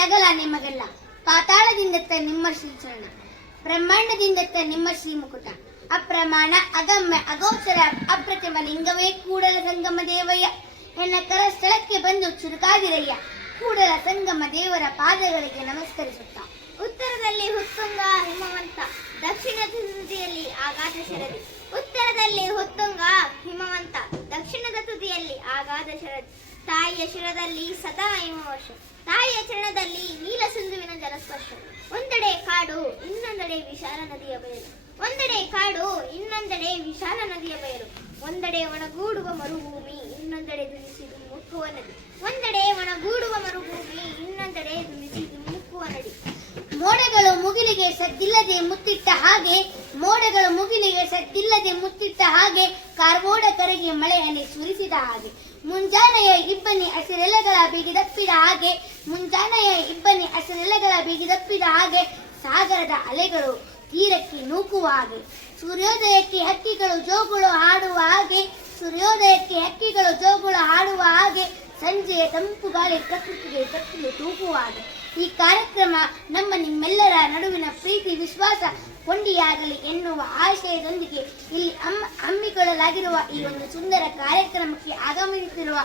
ನೆಲಗಲ ನಿಮಗೆಲ್ಲ, ಪಾತಾಳದಿಂದತ್ತ ನಿಮ್ಮ ಶ್ರೀಚರಣ, ಬ್ರಹ್ಮಾಂಡದಿಂದತ್ತ ನಿಮ್ಮ ಶ್ರೀಮುಕುಟ, ಅಪ್ರಮಾಣ ಅಗಮ್ಯ ಅಗೋಚರ ಅಪ್ರತಿಮ ಲಿಂಗವೇ ಕೂಡಲ ಸಂಗಮ ದೇವಯ್ಯ. ಎನ್ನ ಕರ ಸ್ಥಳಕ್ಕೆ ಬಂದು ಚುರುಕಾದಿರಯ್ಯ, ಕೂಡಲ ಸಂಗಮ ದೇವರ ಪಾದಗಳಿಗೆ ನಮಸ್ಕರಿಸುತ್ತ. ಉತ್ತರದಲ್ಲಿ ಹುತ್ತುಂಗ ಹಿಮವಂತ, ದಕ್ಷಿಣದ ತುದಿಯಲ್ಲಿ ಆಗಾಧ ಶರದಿ. ಉತ್ತರದಲ್ಲಿ ಹುತ್ತುಂಗ ಹಿಮವಂತ, ದಕ್ಷಿಣದ ತುದಿಯಲ್ಲಿ ಆಗಾಧ ಶರದಿ. ತಾಯಿಯ ಶಿರದಲ್ಲಿ ಸದಾ ಹಿಮವರ್ಷ, ತಾಯಿಯ ಚರಣದಲ್ಲಿ ನೀಲ ಸಿಂಧುವಿನ ಜಲಸ್ಪರ್ಶ. ಒಂದೆಡೆ ಕಾಡು ಇನ್ನೊಂದೆಡೆ ವಿಶಾಲ ನದಿಯ ಬಯಲು, ಒಂದೆಡೆ ಕಾಡು ಇನ್ನೊಂದೆಡೆ ವಿಶಾಲ ನದಿಯ ಬಯಲು. ಒಂದೆಡೆ ಒಣಗೂಡುವ ಮರುಭೂಮಿ, ಇನ್ನೊಂದೆಡೆ ಧುಮಿಸಿ ಧುಮುಕುವ ನದಿ. ಒಂದೆಡೆ ಒಣಗೂಡುವ ಮರುಭೂಮಿ, ಇನ್ನೊಂದೆಡೆ ಧುಮಿಸಿ ಧುಮುಕುವ ನದಿ. ಮೋಡಗಳು ಮುಗಿಲಿಗೆ ಸದ್ದಿಲ್ಲದೆ ಮುತ್ತಿಟ್ಟ ಹಾಗೆ, ಮೋಡಗಳು ಮುಗಿಲಿಗೆ ಸದ್ದಿಲ್ಲದೆ ಮುತ್ತಿಟ್ಟ ಹಾಗೆ, ಕಾರ್ಮೋಡ ಕರಗಿ ಮಳೆ ಹನಿ ಸುರಿಸಿದ ಹಾಗೆ. ಮುಂಜಾನೆಯ ಇಬ್ಬನಿ ಹಸಿರೆಲೆಗಳ ಬಿಗಿದಪ್ಪಿದ ಹಾಗೆ, ಮುಂಜಾನೆಯ ಇಬ್ಬನಿ ಹಸಿರೆಲೆಗಳ ಬಿಗಿದಪ್ಪಿದ ಹಾಗೆ, ಸಾಗರದ ಅಲೆಗಳು ತೀರಕ್ಕೆ ನೂಕುವ ಹಾಗೆ. ಸೂರ್ಯೋದಯಕ್ಕೆ ಹಕ್ಕಿಗಳು ಜೋಗುಳು ಹಾಡುವ ಹಾಗೆ, ಸೂರ್ಯೋದಯಕ್ಕೆ ಹಕ್ಕಿಗಳು ಜೋಗುಳು ಹಾಡುವ ಹಾಗೆ, ಸಂಜೆಯ ತಂಪು ಗಾಳಿ ಪ್ರಕೃತಿಗೆ ಕಟ್ಟಿಲು ತೂಗುವ ಹಾಗೆ. ಈ ಕಾರ್ಯಕ್ರಮ ನಮ್ಮ ನಿಮ್ಮೆಲ್ಲರ ನಡುವಿನ ಪ್ರೀತಿ ವಿಶ್ವಾಸ ಕೊಂಡಿಯಾಗಲಿ ಎನ್ನುವ ಆಶಯದೊಂದಿಗೆ ಇಲ್ಲಿ ಹಮ್ಮಿಕೊಳ್ಳಲಾಗಿರುವ ಈ ಒಂದು ಸುಂದರ ಕಾರ್ಯಕ್ರಮಕ್ಕೆ ಆಗಮಿಸುತ್ತಿರುವ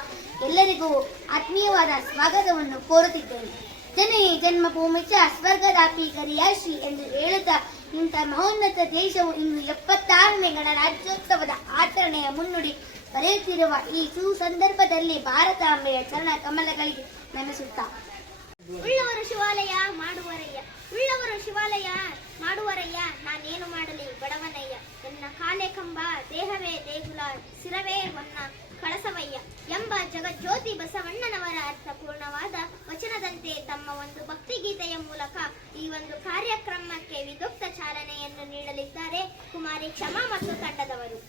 ಎಲ್ಲರಿಗೂ ಆತ್ಮೀಯವಾದ ಸ್ವಾಗತವನ್ನು ಕೋರುತ್ತಿದ್ದೇನೆ. ಜನನಿ ಜನ್ಮಭೂಮಿ ಚ ಸ್ವರ್ಗದಾಪಿ ಗರಿಯಾಶ್ರೀ ಎಂದು ಹೇಳುತ್ತಾ, ಇಂಥ ಮಹೋನ್ನತ ದೇಶವು ಇಂದು 76ನೇ ಗಣರಾಜ್ಯೋತ್ಸವದ ಆಚರಣೆಯ ಮುನ್ನುಡಿ ಬರೆಯುತ್ತಿರುವ ಈ ಸುಸಂದರ್ಭದಲ್ಲಿ ಭಾರತಾಂಬೆಯ ಚರಣ ಕಮಲಗಳಿಗೆ ನಮಿಸುತ್ತಾ, ಉಳ್ಳವರು ಶಿವಾಲಯ ಮಾಡುವರಯ್ಯ, ಉಳ್ಳವರು ಶಿವಾಲಯ ಮಾಡುವರಯ್ಯ, ನಾನೇನು ಮಾಡಲಿ ಬಡವನಯ್ಯ. ನನ್ನ ಕಾಲೆ ಕಂಬ ದೇಹವೇ ದೇಗುಲ, ಸಿರವೇ ಹೊನ್ನ ಕಳಸವಯ್ಯ ಎಂಬ ಜಗಜ್ಯೋತಿ ಬಸವಣ್ಣನವರ ಅರ್ಥಪೂರ್ಣವಾದ ವಚನದಂತೆ ತಮ್ಮ ಒಂದು ಭಕ್ತಿಗೀತೆಯ ಮೂಲಕ ಈ ಒಂದು ಕಾರ್ಯಕ್ರಮಕ್ಕೆ ವಿದ್ಯುಕ್ತ ಚಾಲನೆಯನ್ನು ನೀಡಲಿದ್ದಾರೆ ಕುಮಾರಿ ಕ್ಷಮಾ ಮತ್ತು ತಂಡದವರು.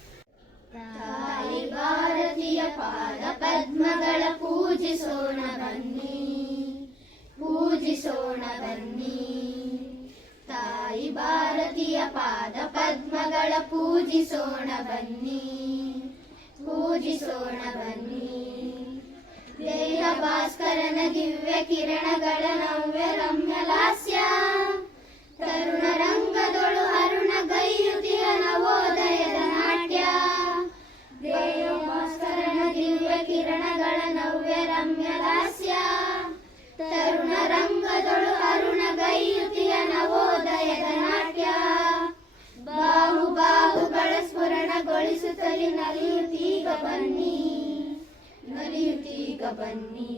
ತಾಯಿ ಭಾರತೀಯ ಪಾದ ಪದ್ಮಗಳ ಪೂಜಿಸೋಣ ಬನ್ನಿ, ಪೂಜಿಸೋಣ ಬನ್ನಿ. ತಾಯಿ ಭಾರತೀಯ ಪಾದ ಪದ್ಮಗಳ ಪೂಜಿಸೋಣ ಬನ್ನಿ, ಪೂಜಿಸೋಣ ಬನ್ನಿ. ದೇಹ ಭಾಸ್ಕರನ ದಿವ್ಯ ಕಿರಣಗಳ ನವ್ಯ ರಮ್ಯ ಲಾಸ್ಯ, ತರುಣ ರಂಗದೊಳು ಅರುಣ ಗೈಯುತಿಯ ನವೋದಯದ ನಾಟ್ಯ. ದೇಹ ಭಾಸ್ಕರನ ದಿವ್ಯ ಕಿರಣಗಳ ನವ್ಯ ರಮ್ಯ ಲಾಸ್ಯ, ತರುಣ ರಂಗದೊಳು ಅರುಣ ಗೈಯುತಿಯ ನವೋದಯದ ನಾಟ್ಯ. ಬಾಹು ಬಾಹುಗಳ ಸ್ಫುರಣಗೊಳಿಸುತ್ತಲಿ ನಲಿಯುತ್ತೀಗ ಬನ್ನಿ, ನಲಿಯುತ್ತೀಗ ಬನ್ನಿ.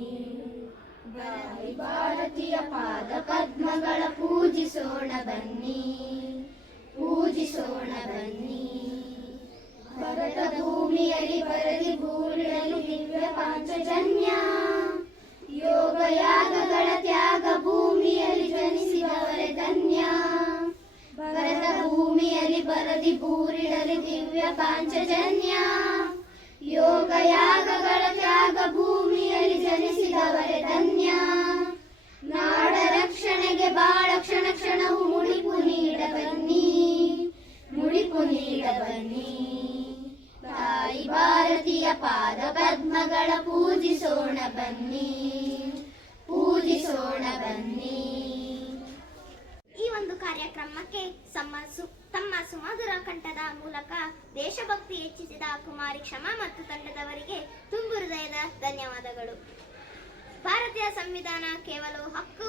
ತಾಯಿ ಭಾರತೀಯ ಪಾದ ಪದ್ಮಗಳ ಪೂಜಿಸೋಣ ಬನ್ನಿ, ಪೂಜಿಸೋಣ ಬನ್ನಿ. ಭರತ ಭೂಮಿಯಲ್ಲಿ ಬರದಿ ಭೂಮಿಯಲ್ಲಿ ದಿವ್ಯ ಪಾಂಚಜನ್ಯ, ಯೋಗ ಯಾಗಗಳ ತ್ಯಾಗ ಭೂಮಿಯಲ್ಲಿ ಜನಿಸಿದವರೇ ಧನ್ಯ. ಭರತ ಭೂಮಿಯಲ್ಲಿ ಬರದಿ ಭೂರಿಡಲಿ ದಿವ್ಯ ಪಾಂಚಜನ್ಯ, ಯೋಗ ಯಾಗಗಳ ತ್ಯಾಗ ಭೂಮಿಯಲ್ಲಿ ಜನಿಸಿದವರೇ ಧನ್ಯ. ನಾಡ ರಕ್ಷಣೆಗೆ ಬಾಳ ಕ್ಷಣ ಕ್ಷಣವು ಮುಡಿಪು ನೀಡ ಬನ್ನಿ, ಮುಡಿಪು ನೀಡ ಬನ್ನಿ. ತಾಯಿ ಭಾರತೀಯ ಪಾದ ಪದ್ಮಗಳ ಪೂಜಿಸೋಣ ಬನ್ನಿ, ಪೂಜಿಸೋಣ ಬನ್ನಿ. ಈ ಒಂದು ಕಾರ್ಯಕ್ರಮಕ್ಕೆ ತಮ್ಮ ಸುಮಧುರ ಕಂಠದ ಮೂಲಕ ದೇಶಭಕ್ತಿ ಹೆಚ್ಚಿಸಿದ ಕುಮಾರಿ ಕ್ಷಮಾ ಮತ್ತು ತಂಡದವರಿಗೆ ತುಂಬು ಹೃದಯದ ಧನ್ಯವಾದಗಳು. ಭಾರತೀಯ ಸಂವಿಧಾನ ಕೇವಲ ಹಕ್ಕು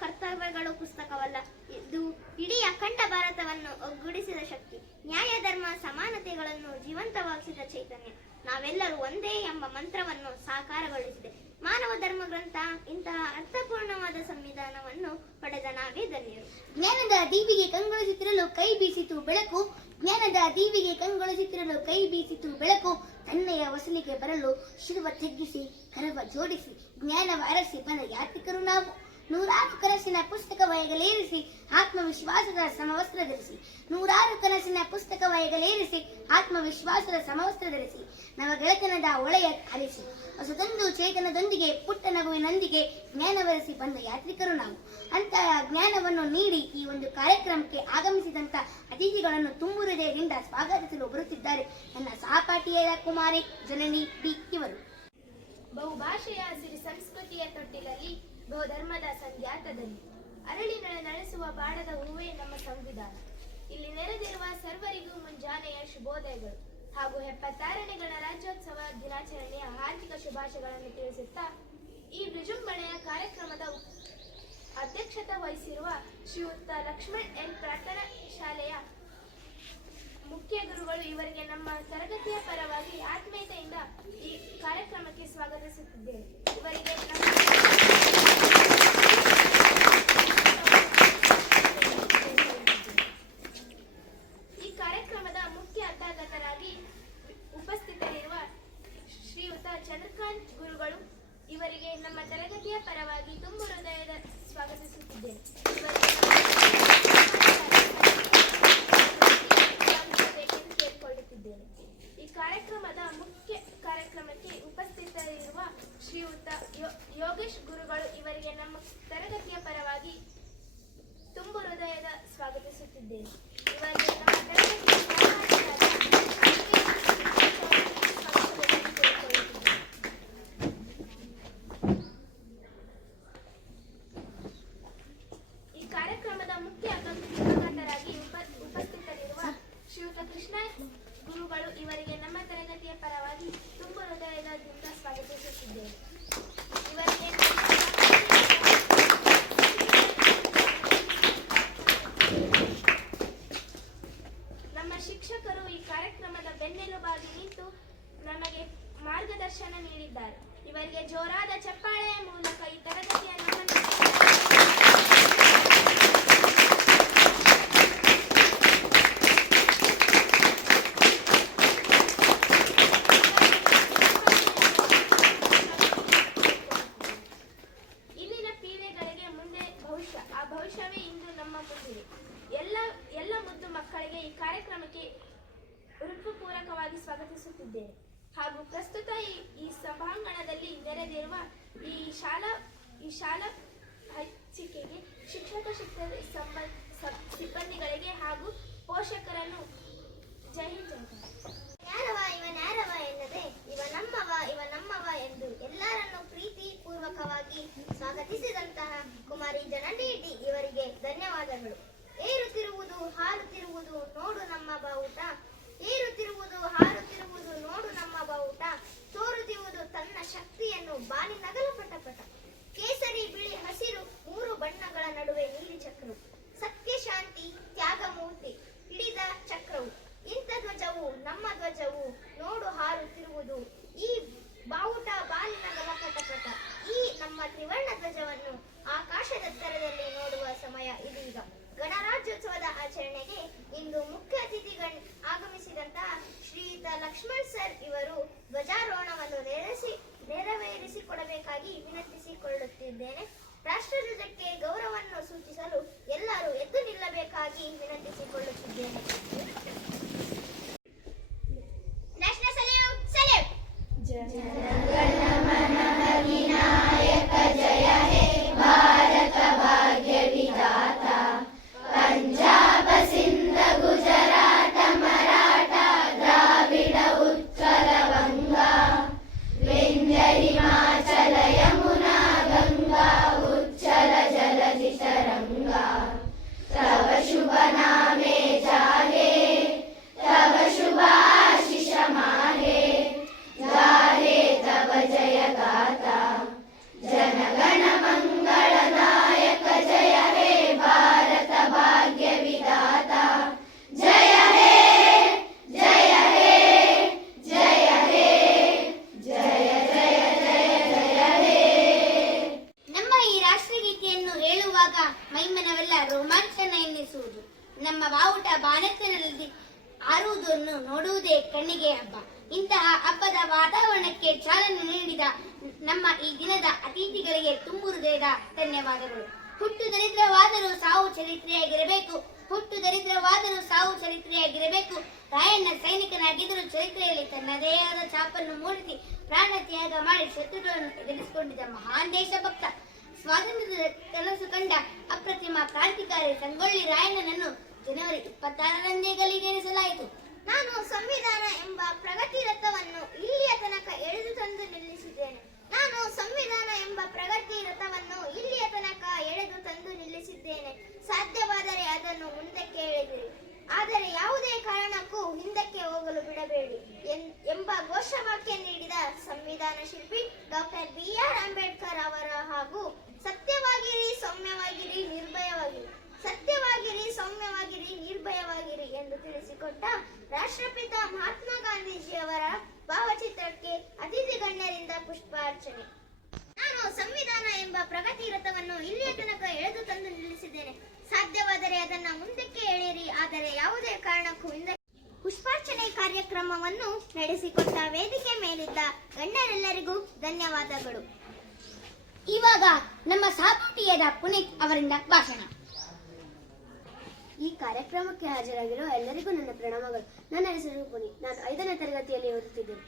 ಕರ್ತವ್ಯಗಳು ಪುಸ್ತಕವಲ್ಲ, ಇದು ಇಡೀ ಅಖಂಡ ಭಾರತವನ್ನು ಒಗ್ಗೂಡಿಸಿದ ಶಕ್ತಿ. ನ್ಯಾಯ ಧರ್ಮ ಸಮಾನತೆಗಳನ್ನು ಜೀವಂತವಾಗಿಸಿದ ಚೈತನ್ಯ. ನಾವೆಲ್ಲರೂ ಒಂದೇ ಎಂಬ ಮಂತ್ರವನ್ನು ಸಾಕಾರಗೊಳಿಸಿದೆ. ಮಾನವ ಧರ್ಮ ಗ್ರಂಥ ಇಂತಹ ಅರ್ಥಪೂರ್ಣವಾದ ಸಂವಿಧಾನವನ್ನು ಪಡೆದ ನಾವೇ ಧನ್ಯರು. ಜ್ಞಾನದ ದೀವಿಗೆ ಕಂಗೊಳಿಸುತ್ತಿರಲು ಕೈ ಬೀಸಿತು ಬೆಳಕು, ಜ್ಞಾನದ ದೀವಿಗೆ ಕಂಗೊಳಿಸುತ್ತಿರಲು ಕೈ ಬೀಸಿತು ಬೆಳಕು. ತನ್ನೆಯ ವಸಲಿಗೆ ಬರಲು ಶಿರುವ ತಗ್ಗಿಸಿ ಕರವ ಜೋಡಿಸಿ ಜ್ಞಾನವ ಅರಸಿ ಬಂದ ಯಾತ್ರಿಕರು ನಾವು. ನೂರಾರು ಕನಸಿನ ಪುಸ್ತಕ ವಯಗಲೇರಿಸಿ ಆತ್ಮವಿಶ್ವಾಸದ ಸಮವಸ್ತ್ರ ಧರಿಸಿ, ನೂರಾರು ಕನಸಿನ ಪುಸ್ತಕ ವಯಗಲೇರಿಸಿ ಆತ್ಮವಿಶ್ವಾಸದ ಸಮವಸ್ತ್ರ ಧರಿಸಿ, ನವಗೆಳತನದ ಒಳೆಯ ಅಲಿಸಿ ಹೊಸದೊಂದು ಚೇತನದೊಂದಿಗೆ ಪುಟ್ಟ ನಗುವಿನೊಂದಿಗೆ ಜ್ಞಾನವರಿಸಿ ಬಂದ ಯಾತ್ರಿಕರು ನಾವು. ಅಂತಹ ಜ್ಞಾನವನ್ನು ನೀಡಿ ಈ ಒಂದು ಕಾರ್ಯಕ್ರಮಕ್ಕೆ ಆಗಮಿಸಿದಂತ ಅತಿಥಿಗಳನ್ನು ತುಂಬು ಹೃದಯದಿಂದ ಸ್ವಾಗತಿಸಲು ಬರುತ್ತಿದ್ದಾರೆ ನನ್ನ ಸಹಪಾಠಿಯಾದ ಕುಮಾರಿ ಜನನಿ ಬಿ ಇವರು. ಬಹುಭಾಷೆಯ ಸಿರಿ ಸಂಸ್ಕೃತಿಯ ತೊಟ್ಟಿಲಲ್ಲಿ ಬಹುಧರ್ಮದ ಸಂಧ್ಯಾತದಲ್ಲಿ ಅರಳಿ ನಳಿಸುವ ಬಾಣದ ಹೂವೇ ನಮ್ಮ ಸಂವಿಧಾನ. ಇಲ್ಲಿ ನೆರೆದಿರುವ ಸರ್ವರಿಗೂ ಮುಂಜಾನೆಯ ಶುಭೋದಯಗಳು ಹಾಗೂ 76ನೇ ಗಣರಾಜ್ಯೋತ್ಸವ ದಿನಾಚರಣೆಯ ಹಾರ್ದಿಕ ಶುಭಾಶಯಗಳನ್ನು ತಿಳಿಸುತ್ತಾ ಈ ವಿಜೃಂಭಣೆಯ ಕಾರ್ಯಕ್ರಮದ ಅಧ್ಯಕ್ಷತೆ ವಹಿಸಿರುವ ಶ್ರೀಯುತ ಲಕ್ಷ್ಮಣ್ ಎನ್ ಪ್ರಾರ್ಥನಾ ಶಾಲೆಯ ಮುಖ್ಯ ಗುರುಗಳು ಇವರಿಗೆ ನಮ್ಮ ತರಗತಿಯ ಪರವಾಗಿ ಆತ್ಮೀಯತೆಯಿಂದ ಈ ಕಾರ್ಯಕ್ರಮಕ್ಕೆ ಸ್ವಾಗತಿಸುತ್ತಿದ್ದೇವೆ. ಇವರಿಗೆ ಈ ಕಾರ್ಯಕ್ರಮದ ಮುಖ್ಯ ಅಧ್ಯಾಪಕರಾಗಿ ಉಪಸ್ಥಿತರಿರುವ ಶ್ರೀಯುತ ಚಂದ್ರಕಾಂತ್ ಗುರುಗಳು ಇವರಿಗೆ ನಮ್ಮ ತರಗತಿಯ ಪರವಾಗಿ ತುಂಬು ಹೃದಯದ ಸ್ವಾಗತಿಸುತ್ತಿದ್ದೇನೆ. ಕೇಳಿಕೊಳ್ಳುತ್ತಿದ್ದೇನೆ. ಈ ಕಾರ್ಯಕ್ರಮದ ಮುಖ್ಯ ಕಾರ್ಯಕ್ರಮಕ್ಕೆ ಉಪಸ್ಥಿತರಿರುವ ಶ್ರೀಯುತ ಯೋಗೇಶ್ ಗುರುಗಳು ಇವರಿಗೆ ನಮ್ಮ ತರಗತಿಯ ಪರವಾಗಿ ತುಂಬು ಹೃದಯದ ಸ್ವಾಗತಿಸುತ್ತಿದ್ದೇನೆ. ಇವರಿಗೆ ನಮ್ಮ ತರಗತಿಯ ಈ ಕಾರ್ಯಕ್ರಮದ ಮುಖ್ಯ ಅಧ್ಯಾಪಕರಾಗಿ ಉಪಸ್ಥಿತರಿರುವ ಶ್ರೀಯುತ ಕೃಷ್ಣ ಗುರುಗಳು ಇವರಿಗೆ ನಮ್ಮ ತರಗತಿಯ ಪರವಾಗಿ ತುಂಬು ಹೃದಯದಿಂದ ಸ್ವಾಗತಿಸುತ್ತಿದ್ದೇನೆ. ಇವರಿಗೆ ನಮ್ಮ ಶಿಕ್ಷಕರು ಈ ಕಾರ್ಯಕ್ರಮದ ಬೆನ್ನೆಲುಬಾಗಿ ನಿಂತು ನಮಗೆ ಮಾರ್ಗದರ್ಶನ ನೀಡಿದ್ದಾರೆ. ಇವರಿಗೆ ಜೋರಾದ ಚಪ್ಪಾಳೆಯ ಮೂಲಕ ಈ ತರಗತಿಯ ಇಂದಿನ ಪೀಳಿಗೆಗಳಿಗೆ ಮುಂದೆ ಭವಿಷ್ಯ, ಆ ಭವಿಷ್ಯವೇ ಇಂದು ನಮ್ಮ ಮುಂದಿದೆ. ಎಲ್ಲ ಮುದ್ದು ಮಕ್ಕಳಿಗೆ ಈ ಕಾರ್ಯಕ್ರಮಕ್ಕೆ ಹೃತ್ಪೂರ್ವಕವಾಗಿ ಸ್ವಾಗತಿಸುತ್ತಿದ್ದೇನೆ. ಹಾಗೂ ಪ್ರಸ್ತುತ ಈ ಸಭಾಂಗಣದಲ್ಲಿ ನೆರೆದಿರುವ ಈ ಶಾಲಾ ಹಂಚಿಕೆಗೆ ಶಿಕ್ಷಕ ಸಿಬ್ಬಂದಿಗಳಿಗೆ ಹಾಗೂ ಪೋಷಕರನ್ನು ಜೈ ಹಿಂದ್ ನ್ಯಾರವ ಎನ್ನದೆ ಇವ ನಮ್ಮವ ಎಂದು ಎಲ್ಲರನ್ನು ಪ್ರೀತಿ ಪೂರ್ವಕವಾಗಿ ಸ್ವಾಗತಿಸಿದಂತಹ ಕುಮಾರಿ ಜನನೀಟಿ ಇವರಿಗೆ ಧನ್ಯವಾದಗಳು. ಏರುತ್ತಿರುವುದು ಹಾರುತ್ತಿರುವುದು ನೋಡು ನಮ್ಮ ಬಾವುಟ, ಏರುತ್ತಿರುವುದು ಹಾರುತ್ತಿರುವುದು ನೋಡು ನಮ್ಮ ಬಾವುಟ, ತೋರುತ್ತಿರುವುದು ತನ್ನ ಶಕ್ತಿಯನ್ನು ಬಾನಿ ನಗಲು ಪಟಪಟ. ಕೇಸರಿ ಬಿಳಿ ಹಸಿರು ಮೂರು ಬಣ್ಣಗಳ ನಡುವೆ ನೀಲಿ ಚಕ್ರವು, ಸತ್ಯ ಶಾಂತಿ ತ್ಯಾಗ ಮೂರ್ತಿ ಹಿಡಿದ ಚಕ್ರವು. ಇಂಥ ಧ್ವಜವು ನಮ್ಮ ಧ್ವಜವು ನೋಡು ಹಾರುತ್ತಿರುವುದು, ಈ ಬಾವುಟ ಬಾಲಿನ ಗಲ ಪಟಪಟ. ಈ ನಮ್ಮ ತ್ರಿವರ್ಣ ಧ್ವಜವನ್ನು ಆಕಾಶದೆತ್ತರದಲ್ಲಿ ನೋಡುವ ಸಮಯ ಇದೀಗ. ಗಣರಾಜ್ಯೋತ್ಸವದ ಆಚರಣೆಗೆ ಇಂದು ಮುಖ್ಯ ಅತಿಥಿಗಳು ಆಗಮಿಸಿದಂತಹ ಶ್ರೀಯುತ ಲಕ್ಷ್ಮಣ್ ಸರ್ ಇವರು ಧ್ವಜಾರೋಹಣವನ್ನು ನೆರವೇರಿಸಿಕೊಡಬೇಕಾಗಿ ವಿನಂತಿಸಿಕೊಳ್ಳುತ್ತಿದ್ದೇನೆ. ರಾಷ್ಟ್ರಧ್ವಜಕ್ಕೆ ಗೌರವವನ್ನು ಸೂಚಿಸಲು ಎಲ್ಲರೂ ಎದ್ದು ನಿಲ್ಲಬೇಕಾಗಿ ವಿನಂತಿಸಿಕೊಳ್ಳುತ್ತಿದ್ದೇನೆ. National salute salute. ಜನಗಣಮನಗಣನಾಯಕ ಜಯ ಹೇ ಭಾರತ ಭಾಗ್ಯ ವಿಧಾತ, ಪಂಜಾಬ ಸಿಂಧ ಗುಜರಾಟ ಮರಾಠ ದ್ರಾವಿಡ ಉತ್ಕಲ ವಂಗ, ವಿಂಧ್ಯ ಹಿಮಾಚಲ ಯಮುನಾ ಗಂಗಾ ಉಚ್ಚಲ ಜಲಧಿ ತರಂಗ. ತವ ಶುಭ ನಾಮೆ ಜಾಗೆ ತವ ಶುಭ ಆಶಿಷ ಮಾಹೆ, ಗಾಹೆ ತವ ಜಯ ಗಾತಾ ಜನಗಣ ಮಂಗಳ ನಾಯಕ ಜಯ ಹೇ ಭಾರತ ಭಾಗ್ಯ ವಿಧಾತ. ಜಯ ಹೇ ಜಯ ಹೇ ಜಯ ಹೇ ಜಯ ಜಯ ಜಯ ಜಯ ಹೇ. ನಮ್ಮ ಈ ರಾಷ್ಟ್ರಗೀತೆಯನ್ನು ಹೇಳುವಾಗ ಮೈಮನವೆಲ್ಲ ರೋಮಾಂಚನ ಎನ್ನಿಸುವುದು. ನಮ್ಮ ಬಾವುಟ ಬಾನೆತ್ತಿನಲ್ಲಿ ಆರುವುದನ್ನು ನೋಡುವುದೇ ಕಣ್ಣಿಗೆ ಹಬ್ಬ. ಇಂತಹ ಹಬ್ಬದ ವಾತಾವರಣಕ್ಕೆ ಚಾಲನೆ ನೀಡಿದ ನಮ್ಮ ಈ ದಿನದ ಅತಿಥಿಗಳಿಗೆ ತುಂಬು ಹೃದಯದ ಧನ್ಯವಾದಗಳು. ಹುಟ್ಟು ದರಿದ್ರವಾದರೂ ಸಾವು ಚರಿತ್ರೆಯಾಗಿರಬೇಕು, ಹುಟ್ಟು ದರಿದ್ರವಾದರೂ ಸಾವು ಚರಿತ್ರೆಯಾಗಿರಬೇಕು. ರಾಯಣ್ಣ ಸೈನಿಕನಾಗಿದ್ದರೂ ಚರಿತ್ರೆಯಲ್ಲಿ ತನ್ನದೇ ಆದ ಛಾಪನ್ನು ಮೂಡಿಸಿ ಪ್ರಾಣ ತ್ಯಾಗ ಮಾಡಿ ಶತ್ರುಗಳನ್ನು ಎದುರಿಸಿಕೊಂಡಿದ್ದ ಮಹಾನ್ ದೇಶಭಕ್ತ. ಸ್ವಾತಂತ್ರ್ಯದ ಕನಸು ಕಂಡ ಅಪ್ರತಿಮ ಕ್ರಾಂತಿಕಾರಿ ಸಂಗೊಳ್ಳಿ ರಾಯಣ್ಣನನ್ನು ಜನವರಿ 26ರಂದೇ ಗಲ್ಲಿಗೇರಿಸಲಾಯಿತು. ನಾನು ಸಂವಿಧಾನ ಎಂಬ ಪ್ರಗತಿ ರಥವನ್ನು ಇಲ್ಲಿಯ ತನಕ ಎಳೆದು ತಂದು ನಿಲ್ಲಿಸಿದ್ದೇನೆ. ನಾನು ಸಂವಿಧಾನ ಎಂಬ ಪ್ರಗತಿ ರಥವನ್ನು ಘೋಷವಾಕ್ಯ ನೀಡಿದ ಸಂವಿಧಾನ ಶಿಲ್ಪಿ ಡಾಕ್ಟರ್ BR ಅಂಬೇಡ್ಕರ್ ಅವರ ಹಾಗೂ ಸತ್ಯವಾಗಿರಿ ಸೌಮ್ಯವಾಗಿರಿ ನಿರ್ಭಯವಾಗಿರಿ, ಸತ್ಯವಾಗಿರಿ ಸೌಮ್ಯವಾಗಿರಿ ನಿರ್ಭಯವಾಗಿರಿ ಎಂದು ತಿಳಿಸಿಕೊಟ್ಟ ರಾಷ್ಟ್ರಪಿತ ಮಹಾತ್ಮ ಗಾಂಧೀಜಿಯವರ ಭಾವಚಿತ್ರಕ್ಕೆ ಅತಿಥಿ ಗಣ್ಯರಿಂದ ಪುಷ್ಪಾರ್ಚನೆ. ನಾನು ಸಂವಿಧಾನ ಎಂಬ ಪ್ರಗತಿ ರಥವನ್ನು ಇಲ್ಲಿಯ ತನಕ ಎಳೆದು ತಂದು ನಿಲ್ಲಿಸಿದ್ದೇನೆ. ಸಾಧ್ಯವಾದರೆ ಅದನ್ನ ಮುಂದಕ್ಕೆ ಎಳೆಯಿರಿ, ಆದರೆ ಯಾವುದೇ ಕಾರಣಕ್ಕೂ ಪುಷ್ಪಾರ್ಚನೆ ಕಾರ್ಯಕ್ರಮವನ್ನು ನಡೆಸಿಕೊಟ್ಟ ವೇದಿಕೆ ಮೇಲಿದ್ದ ಗಣ್ಯರೆಲ್ಲರಿಗೂ ಧನ್ಯವಾದಗಳು. ಇವಾಗ ನಮ್ಮ ಸಹಪಾಠಿಯಾದ ಪುನೀತ್ ಅವರಿಂದ ಭಾಷಣ. ಈ ಕಾರ್ಯಕ್ರಮಕ್ಕೆ ಹಾಜರಾಗಿರುವ ಎಲ್ಲರಿಗೂ ನನ್ನ ಪ್ರಣಾಮಗಳು. ನನ್ನ ಹೆಸರು ಪುನೀತ್. ನಾನು 5ನೇ ತರಗತಿಯಲ್ಲಿ ಓದುತ್ತಿದ್ದೇನೆ.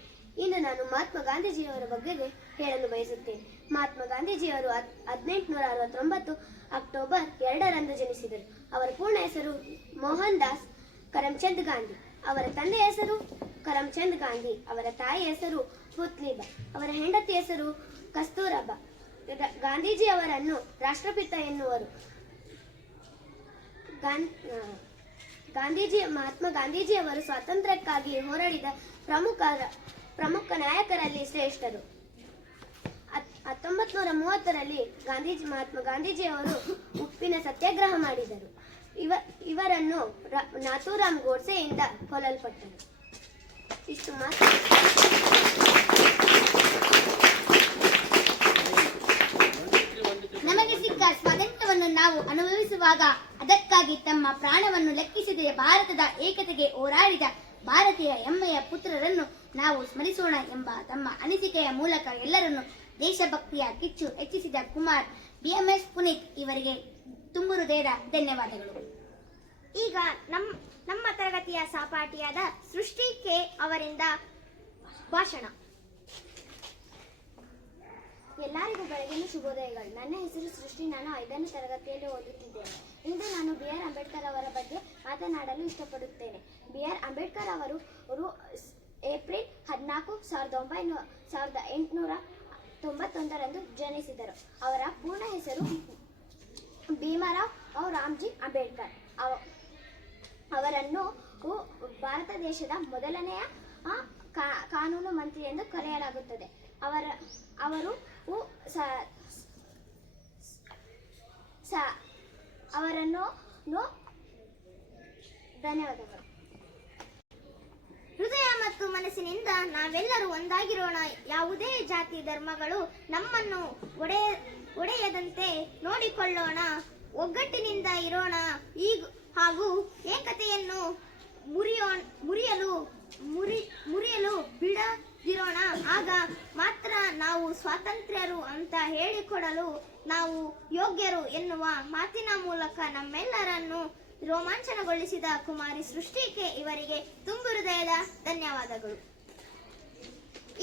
ಇಂದು ನಾನು ಮಹಾತ್ಮ ಗಾಂಧೀಜಿಯವರ ಬಗ್ಗೆ ಹೇಳಲು ಬಯಸುತ್ತೇನೆ. ಮಹಾತ್ಮ ಗಾಂಧೀಜಿಯವರು 1869 ಅಕ್ಟೋಬರ್ 2ರಂದು ಜನಿಸಿದರು. ಅವರ ಪೂರ್ಣ ಹೆಸರು ಮೋಹನ್ ದಾಸ್ ಕರಮ್ಚಂದ್ ಗಾಂಧಿ. ಅವರ ತಂದೆಯ ಹೆಸರು ಕರಮ್ಚಂದ್ ಗಾಂಧಿ. ಅವರ ತಾಯಿ ಹೆಸರು ಪುತ್ಲಿಬಾ. ಅವರ ಹೆಂಡತಿ ಹೆಸರು ಕಸ್ತೂರಬಾ. ಗಾಂಧೀಜಿ ಅವರನ್ನು ರಾಷ್ಟ್ರಪಿತ ಎನ್ನುವರು. ಮಹಾತ್ಮ ಗಾಂಧೀಜಿಯವರು ಸ್ವಾತಂತ್ರ್ಯಕ್ಕಾಗಿ ಹೋರಾಡಿದ ಪ್ರಮುಖ ನಾಯಕರಲ್ಲಿ ಶ್ರೇಷ್ಠರು. 1930ರಲ್ಲಿ ಮಹಾತ್ಮ ಗಾಂಧೀಜಿಯವರು ಉಪ್ಪಿನ ಸತ್ಯಾಗ್ರಹ ಮಾಡಿದರು. ಇವರನ್ನು ನಾಥೂರಾಮ್ ಗೋಡ್ಸೆಯಿಂದ ಕೊಲ್ಲಲ್ಪಟ್ಟರು. ಇಷ್ಟು ಮಾತ್ರ. ನಮಗೆ ಸಿಕ್ಕ ಸ್ವಾತಂತ್ರ್ಯವನ್ನು ನಾವು ಅನುಭವಿಸುವಾಗ ಅದಕ್ಕಾಗಿ ತಮ್ಮ ಪ್ರಾಣವನ್ನು ಲೆಕ್ಕಿಸದೆ ಭಾರತದ ಏಕತೆಗೆ ಹೋರಾಡಿದ ಭಾರತೀಯ ಹೆಮ್ಮೆಯ ಪುತ್ರರನ್ನು ನಾವು ಸ್ಮರಿಸೋಣ ಎಂಬ ತಮ್ಮ ಅನಿಸಿಕೆಯ ಮೂಲಕ ಎಲ್ಲರನ್ನು ದೇಶಭಕ್ತಿಯ ಕಿಚ್ಚು ಹೆಚ್ಚಿಸಿದ ಕುಮಾರ್ BMS ಪುನೀತ್ ಇವರಿಗೆ ತುಂಬು ಹೃದಯದ ಧನ್ಯವಾದಗಳು. ಈಗ ನಮ್ಮ ತರಗತಿಯ ಸಹಪಾಠಿಯಾದ ಸೃಷ್ಟಿ ಕೆ ಅವರಿಂದ ಭಾಷಣ. ಎಲ್ಲರಿಗೂ ಬೆಳಗಿನ ಶುಭೋದಯಗಳು. ನನ್ನ ಹೆಸರು ಸೃಷ್ಟಿ. ನಾನು 5ನೇ ತರಗತಿಯಲ್ಲಿ ಓದುತ್ತಿದ್ದೇನೆ. ಇಂದು ನಾನು BR ಅಂಬೇಡ್ಕರ್ ಅವರ ಬಗ್ಗೆ ಮಾತನಾಡಲು ಇಷ್ಟಪಡುತ್ತೇನೆ. BR ಅಂಬೇಡ್ಕರ್ ಅವರು ಏಪ್ರಿಲ್ 14, 1891ರಂದು ಜನಿಸಿದರು. ಅವರ ಪೂರ್ಣ ಹೆಸರು ಭೀಮರಾವ್ ರಾಮ್ಜಿ ಅಂಬೇಡ್ಕರ್. ಅವರನ್ನು ಭಾರತ ದೇಶದ ಮೊದಲನೆಯ ಕಾನೂನು ಮಂತ್ರಿ ಎಂದು ಕರೆಯಲಾಗುತ್ತದೆ. ಅವರನ್ನು ಧನ್ಯವಾದಗಳು. ಹೃದಯ ಮತ್ತು ಮನಸ್ಸಿನಿಂದ ನಾವೆಲ್ಲರೂ ಒಂದಾಗಿರೋಣ. ಯಾವುದೇ ಜಾತಿ ಧರ್ಮಗಳು ನಮ್ಮನ್ನು ಒಡೆಯದಂತೆ ನೋಡಿಕೊಳ್ಳೋಣ. ಒಗ್ಗಟ್ಟಿನಿಂದ ಇರೋಣ. ಹಾಗೂ ಏಕತೆಯನ್ನು ಮುರಿಯಲು ಬಿಡದಿರೋಣ. ಆಗ ಮಾತ್ರ ನಾವು ಸ್ವಾತಂತ್ರ್ಯರು ಅಂತ ಹೇಳಿಕೊಡಲು ನಾವು ಯೋಗ್ಯರು ಎನ್ನುವ ಮಾತಿನ ಮೂಲಕ ನಮ್ಮೆಲ್ಲರನ್ನು ರೋಮಾಂಚನಗೊಳಿಸಿದ ಕುಮಾರಿ ಸೃಷ್ಟಿ ಕೆ ಇವರಿಗೆ ತುಂಬು ಹೃದಯದ ಧನ್ಯವಾದಗಳು.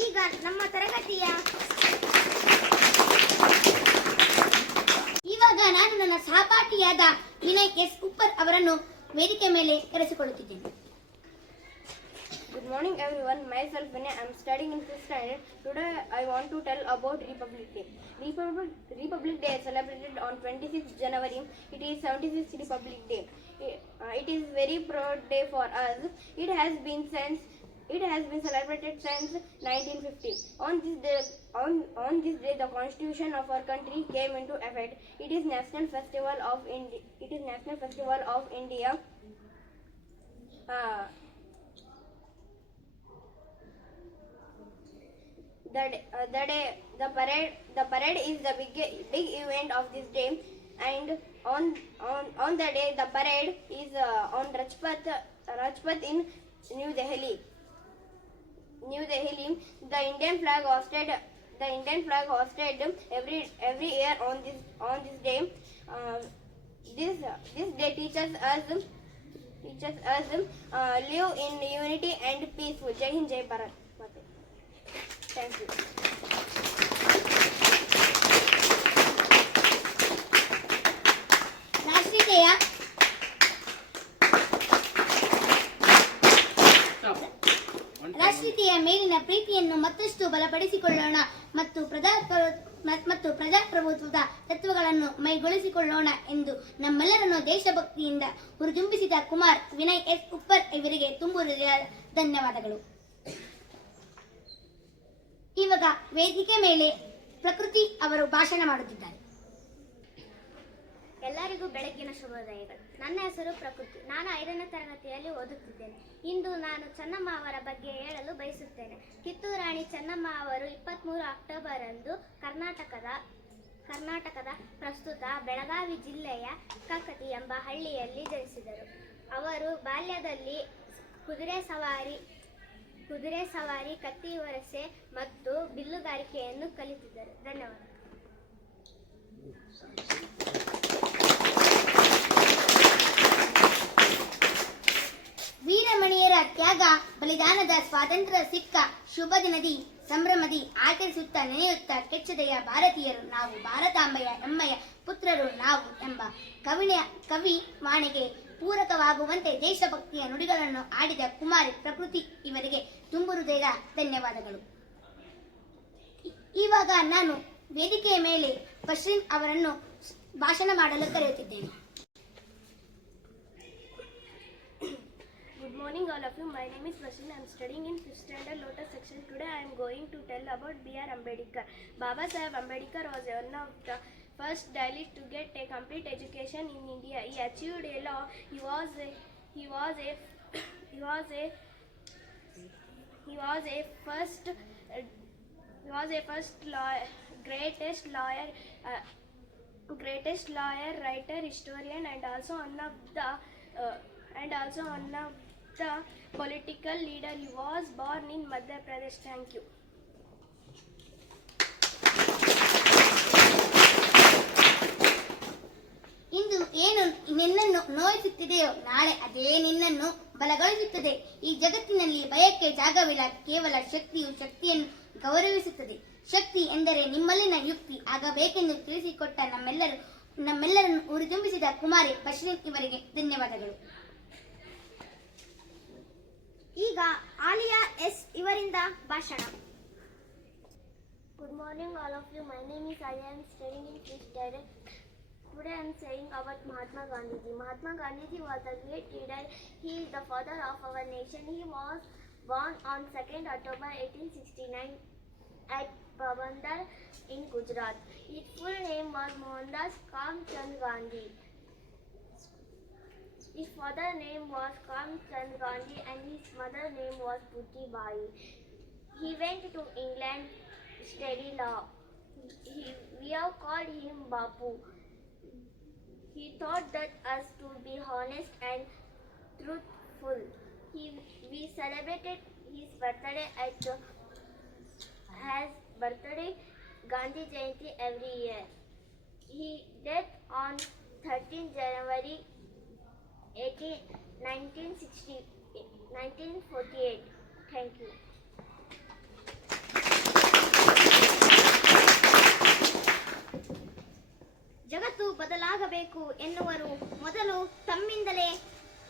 ಈಗ ನಮ್ಮ ತರಗತಿಯ ಇವಾಗ ನಾನು ನನ್ನ ಸಹಪಾಠಿಯಾದ ವಿನಯ್ S. ಉಪ್ಪರ್ ಅವರನ್ನು ವೇದಿಕೆ ಮೇಲೆ ಕರೆಸಿಕೊಳ್ಳುತ್ತಿದ್ದೇನೆ. Good morning everyone, myself Vinay. I am studying in 5th standard. Today I want to tell about Republic Day. Republic Day is celebrated on 26th January. It is 76th Republic Day. It is very proud day for us. It has been celebrated since 1950. On this day the constitution of our country came into effect. It is National Festival of India. The parade is the big event of this day, and on the day the parade is on Rajpath in New Delhi. The Indian flag hosted every year on this day. This day teaches us live in unity and peaceful. Jai Hind, Jai Bharat. Thank you. ರಾಷ್ಟ್ರೀಯತೆಯ ಮೇಲಿನ ಪ್ರೀತಿಯನ್ನು ಮತ್ತಷ್ಟು ಬಲಪಡಿಸಿಕೊಳ್ಳೋಣ ಮತ್ತು ಪ್ರಜಾಪ್ರಭುತ್ವದ ತತ್ವಗಳನ್ನು ಮೈಗೊಳಿಸಿಕೊಳ್ಳೋಣ ಎಂದು ನಮ್ಮೆಲ್ಲರನ್ನು ದೇಶಭಕ್ತಿಯಿಂದ ಹುರಿದುಂಬಿಸಿದ Kumar Vinay S. Whopper ಇವರಿಗೆ ತುಂಬು ಹೃದಯ ಧನ್ಯವಾದಗಳು. ಇವಾಗ ವೇದಿಕೆ ಮೇಲೆ ಪ್ರಕೃತಿ ಅವರು ಭಾಷಣ ಮಾಡುತ್ತಿದ್ದಾರೆ. ಎಲ್ಲರಿಗೂ ಬೆಳಗ್ಗಿನ ಶುಭೋದಯಗಳು. ನನ್ನ ಹೆಸರು ಪ್ರಕೃತಿ. ನಾನು 5ನೇ ತರಗತಿಯಲ್ಲಿ ಓದುತ್ತಿದ್ದೇನೆ. ಇಂದು ನಾನು ಚೆನ್ನಮ್ಮ ಅವರ ಬಗ್ಗೆ ಹೇಳಲು ಬಯಸುತ್ತೇನೆ. ಕಿತ್ತೂರು ರಾಣಿ ಚೆನ್ನಮ್ಮ ಅವರು 23 ಅಕ್ಟೋಬರ್ ಅಂದು ಕರ್ನಾಟಕದ ಪ್ರಸ್ತುತ ಬೆಳಗಾವಿ ಜಿಲ್ಲೆಯ ಕಕ್ಕತಿ ಎಂಬ ಹಳ್ಳಿಯಲ್ಲಿ ಜನಿಸಿದರು. ಅವರು ಬಾಲ್ಯದಲ್ಲಿ ಕುದುರೆ ಸವಾರಿ, ಕತ್ತಿ ವರಸೆ ಮತ್ತು ಬಿಲ್ಲುಗಾರಿಕೆಯನ್ನು ಕಲಿತಿದ್ದರು. ಧನ್ಯವಾದ. ವೀರಮಣಿಯರ ತ್ಯಾಗ ಬಲಿದಾನದ ಸ್ವಾತಂತ್ರ್ಯ ಸಿಕ್ಕ ಶುಭ ದಿನದಿ ಸಂಭ್ರಮದಿ ಆಚರಿಸುತ್ತಾ ನೆನೆಯುತ್ತಾ ಕೆಚ್ಚದೆಯ ಭಾರತೀಯರು ನಾವು, ಭಾರತಾಂಬೆಯ ಹೆಮ್ಮೆಯ ಪುತ್ರರು ನಾವು ಎಂಬ ಕವಿ ವಾಣಿಗೆ ಪೂರಕವಾಗುವಂತೆ ದೇಶಭಕ್ತಿಯ ನುಡಿಗಳನ್ನು ಆಡಿದ ಕುಮಾರಿ ಪ್ರಕೃತಿ ಇವರಿಗೆ ತುಂಬು ಹೃದಯದ ಧನ್ಯವಾದಗಳು. ಇವಾಗ ನಾನು ವೇದಿಕೆಯ ಮೇಲೆ ಪಶ್ಚಿಮ್ ಅವರನ್ನು ಭಾಷಣ ಮಾಡಲು ಕರೆಯುತ್ತಿದ್ದೇನೆ. Good morning all of you. My name is Prasheen. I am studying in 5th standard Lotus section. Today I am going to tell about B.R. Ambedkar. Baba Saheb Ambedkar was one of the first Dalit to get a complete education in India. He achieved a law. He was a first lawyer, greatest lawyer, writer, historian, and also one of the political leader. He was born in Madhya Pradesh. Thank you. ಇಂದು ಏನು ನಿನ್ನನ್ನು ನೋಯಿಸುತ್ತಿದೆಯೋ ನಾಳೆ ಅದೇ ನಿನ್ನನ್ನು ಬಲಗೊಳಿಸುತ್ತದೆ. ಈ ಜಗತ್ತಿನಲ್ಲಿ ಭಯಕ್ಕೆ ಜಾಗವಿಲ್ಲ. ಕೇವಲ ಶಕ್ತಿಯು ಶಕ್ತಿಯನ್ನು ಗೌರವಿಸುತ್ತದೆ. ಶಕ್ತಿ ಎಂದರೆ ನಿಮ್ಮಲ್ಲಿನ ಯುಕ್ತಿ ಆಗಬೇಕೆಂದು ತಿಳಿಸಿಕೊಟ್ಟ ನಮ್ಮೆಲ್ಲರನ್ನು ಹುರಿದುಂಬಿಸಿದ ಕುಮಾರಿ ಪಶ್ಚಿಮ್ ಇವರಿಗೆ ಧನ್ಯವಾದಗಳು. ಈಗ ಆಲಿಯಾ ಎಸ್ ಇವರಿಂದ ಭಾಷಣ. Good morning all of you. My name is Alia. I am studying in 5th standard. Today I am saying about Mahatma Gandhiji. Mahatma Gandhiji was a great leader. He is the father of our nation. He was born on 2nd October 1869 at Porbandar in Gujarat. His full name was Mohandas Kamchand Gandhi. His father's name was Kamchand Gandhi and his mother's name was Puti Bai. He went to England to study law. We have called him Bapu. He taught that us to be honest and truthful. We celebrated his birthday as birthday Gandhi Jayanti every year. He died on 13 January 1948. Thank you. ಜಗತ್ತು ಬದಲಾಗಬೇಕು ಎನ್ನುವರು ಮೊದಲು ತಮ್ಮಿಂದಲೇ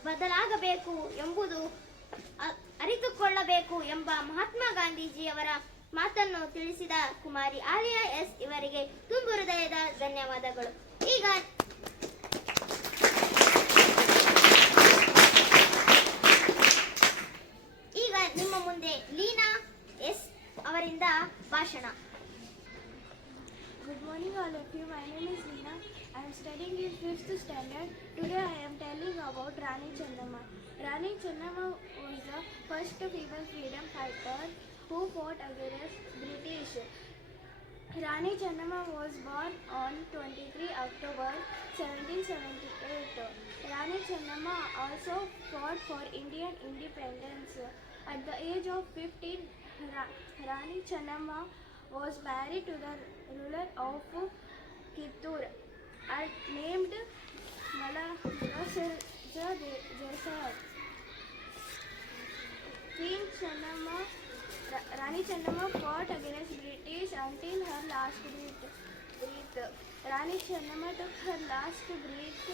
ಬದಲಾಗಬೇಕು ಎಂಬುದು ಅರಿತುಕೊಳ್ಳಬೇಕು ಎಂಬ ಮಹಾತ್ಮ ಗಾಂಧೀಜಿಯವರ ಮಾತನ್ನು ತಿಳಿಸಿದ ಕುಮಾರಿ ಆಲಿಯಾ ಎಸ್ ಇವರಿಗೆ ತುಂಬು ಹೃದಯದ ಧನ್ಯವಾದಗಳು. ಈಗ ನಿಮ್ಮ ಮುಂದೆ ಲೀನಾ ಎಸ್ ಅವರಿಂದ ಭಾಷಣ. Good morning all of you. My name is Leena. I am studying in 5th standard. Today I am telling about Rani Chennamma. Rani Chennamma was the first female freedom fighter who fought against British. Rani Chennamma was born on 23 October 1778. Rani Chennamma also fought for Indian independence. At the age of 15, Rani Chennamma was married to the ruler of Kittur and named Maharaja Jayasingh. Queen Chennamma, Rani Chennamma fought against British until her last breath. Rani Chennamma took her last breath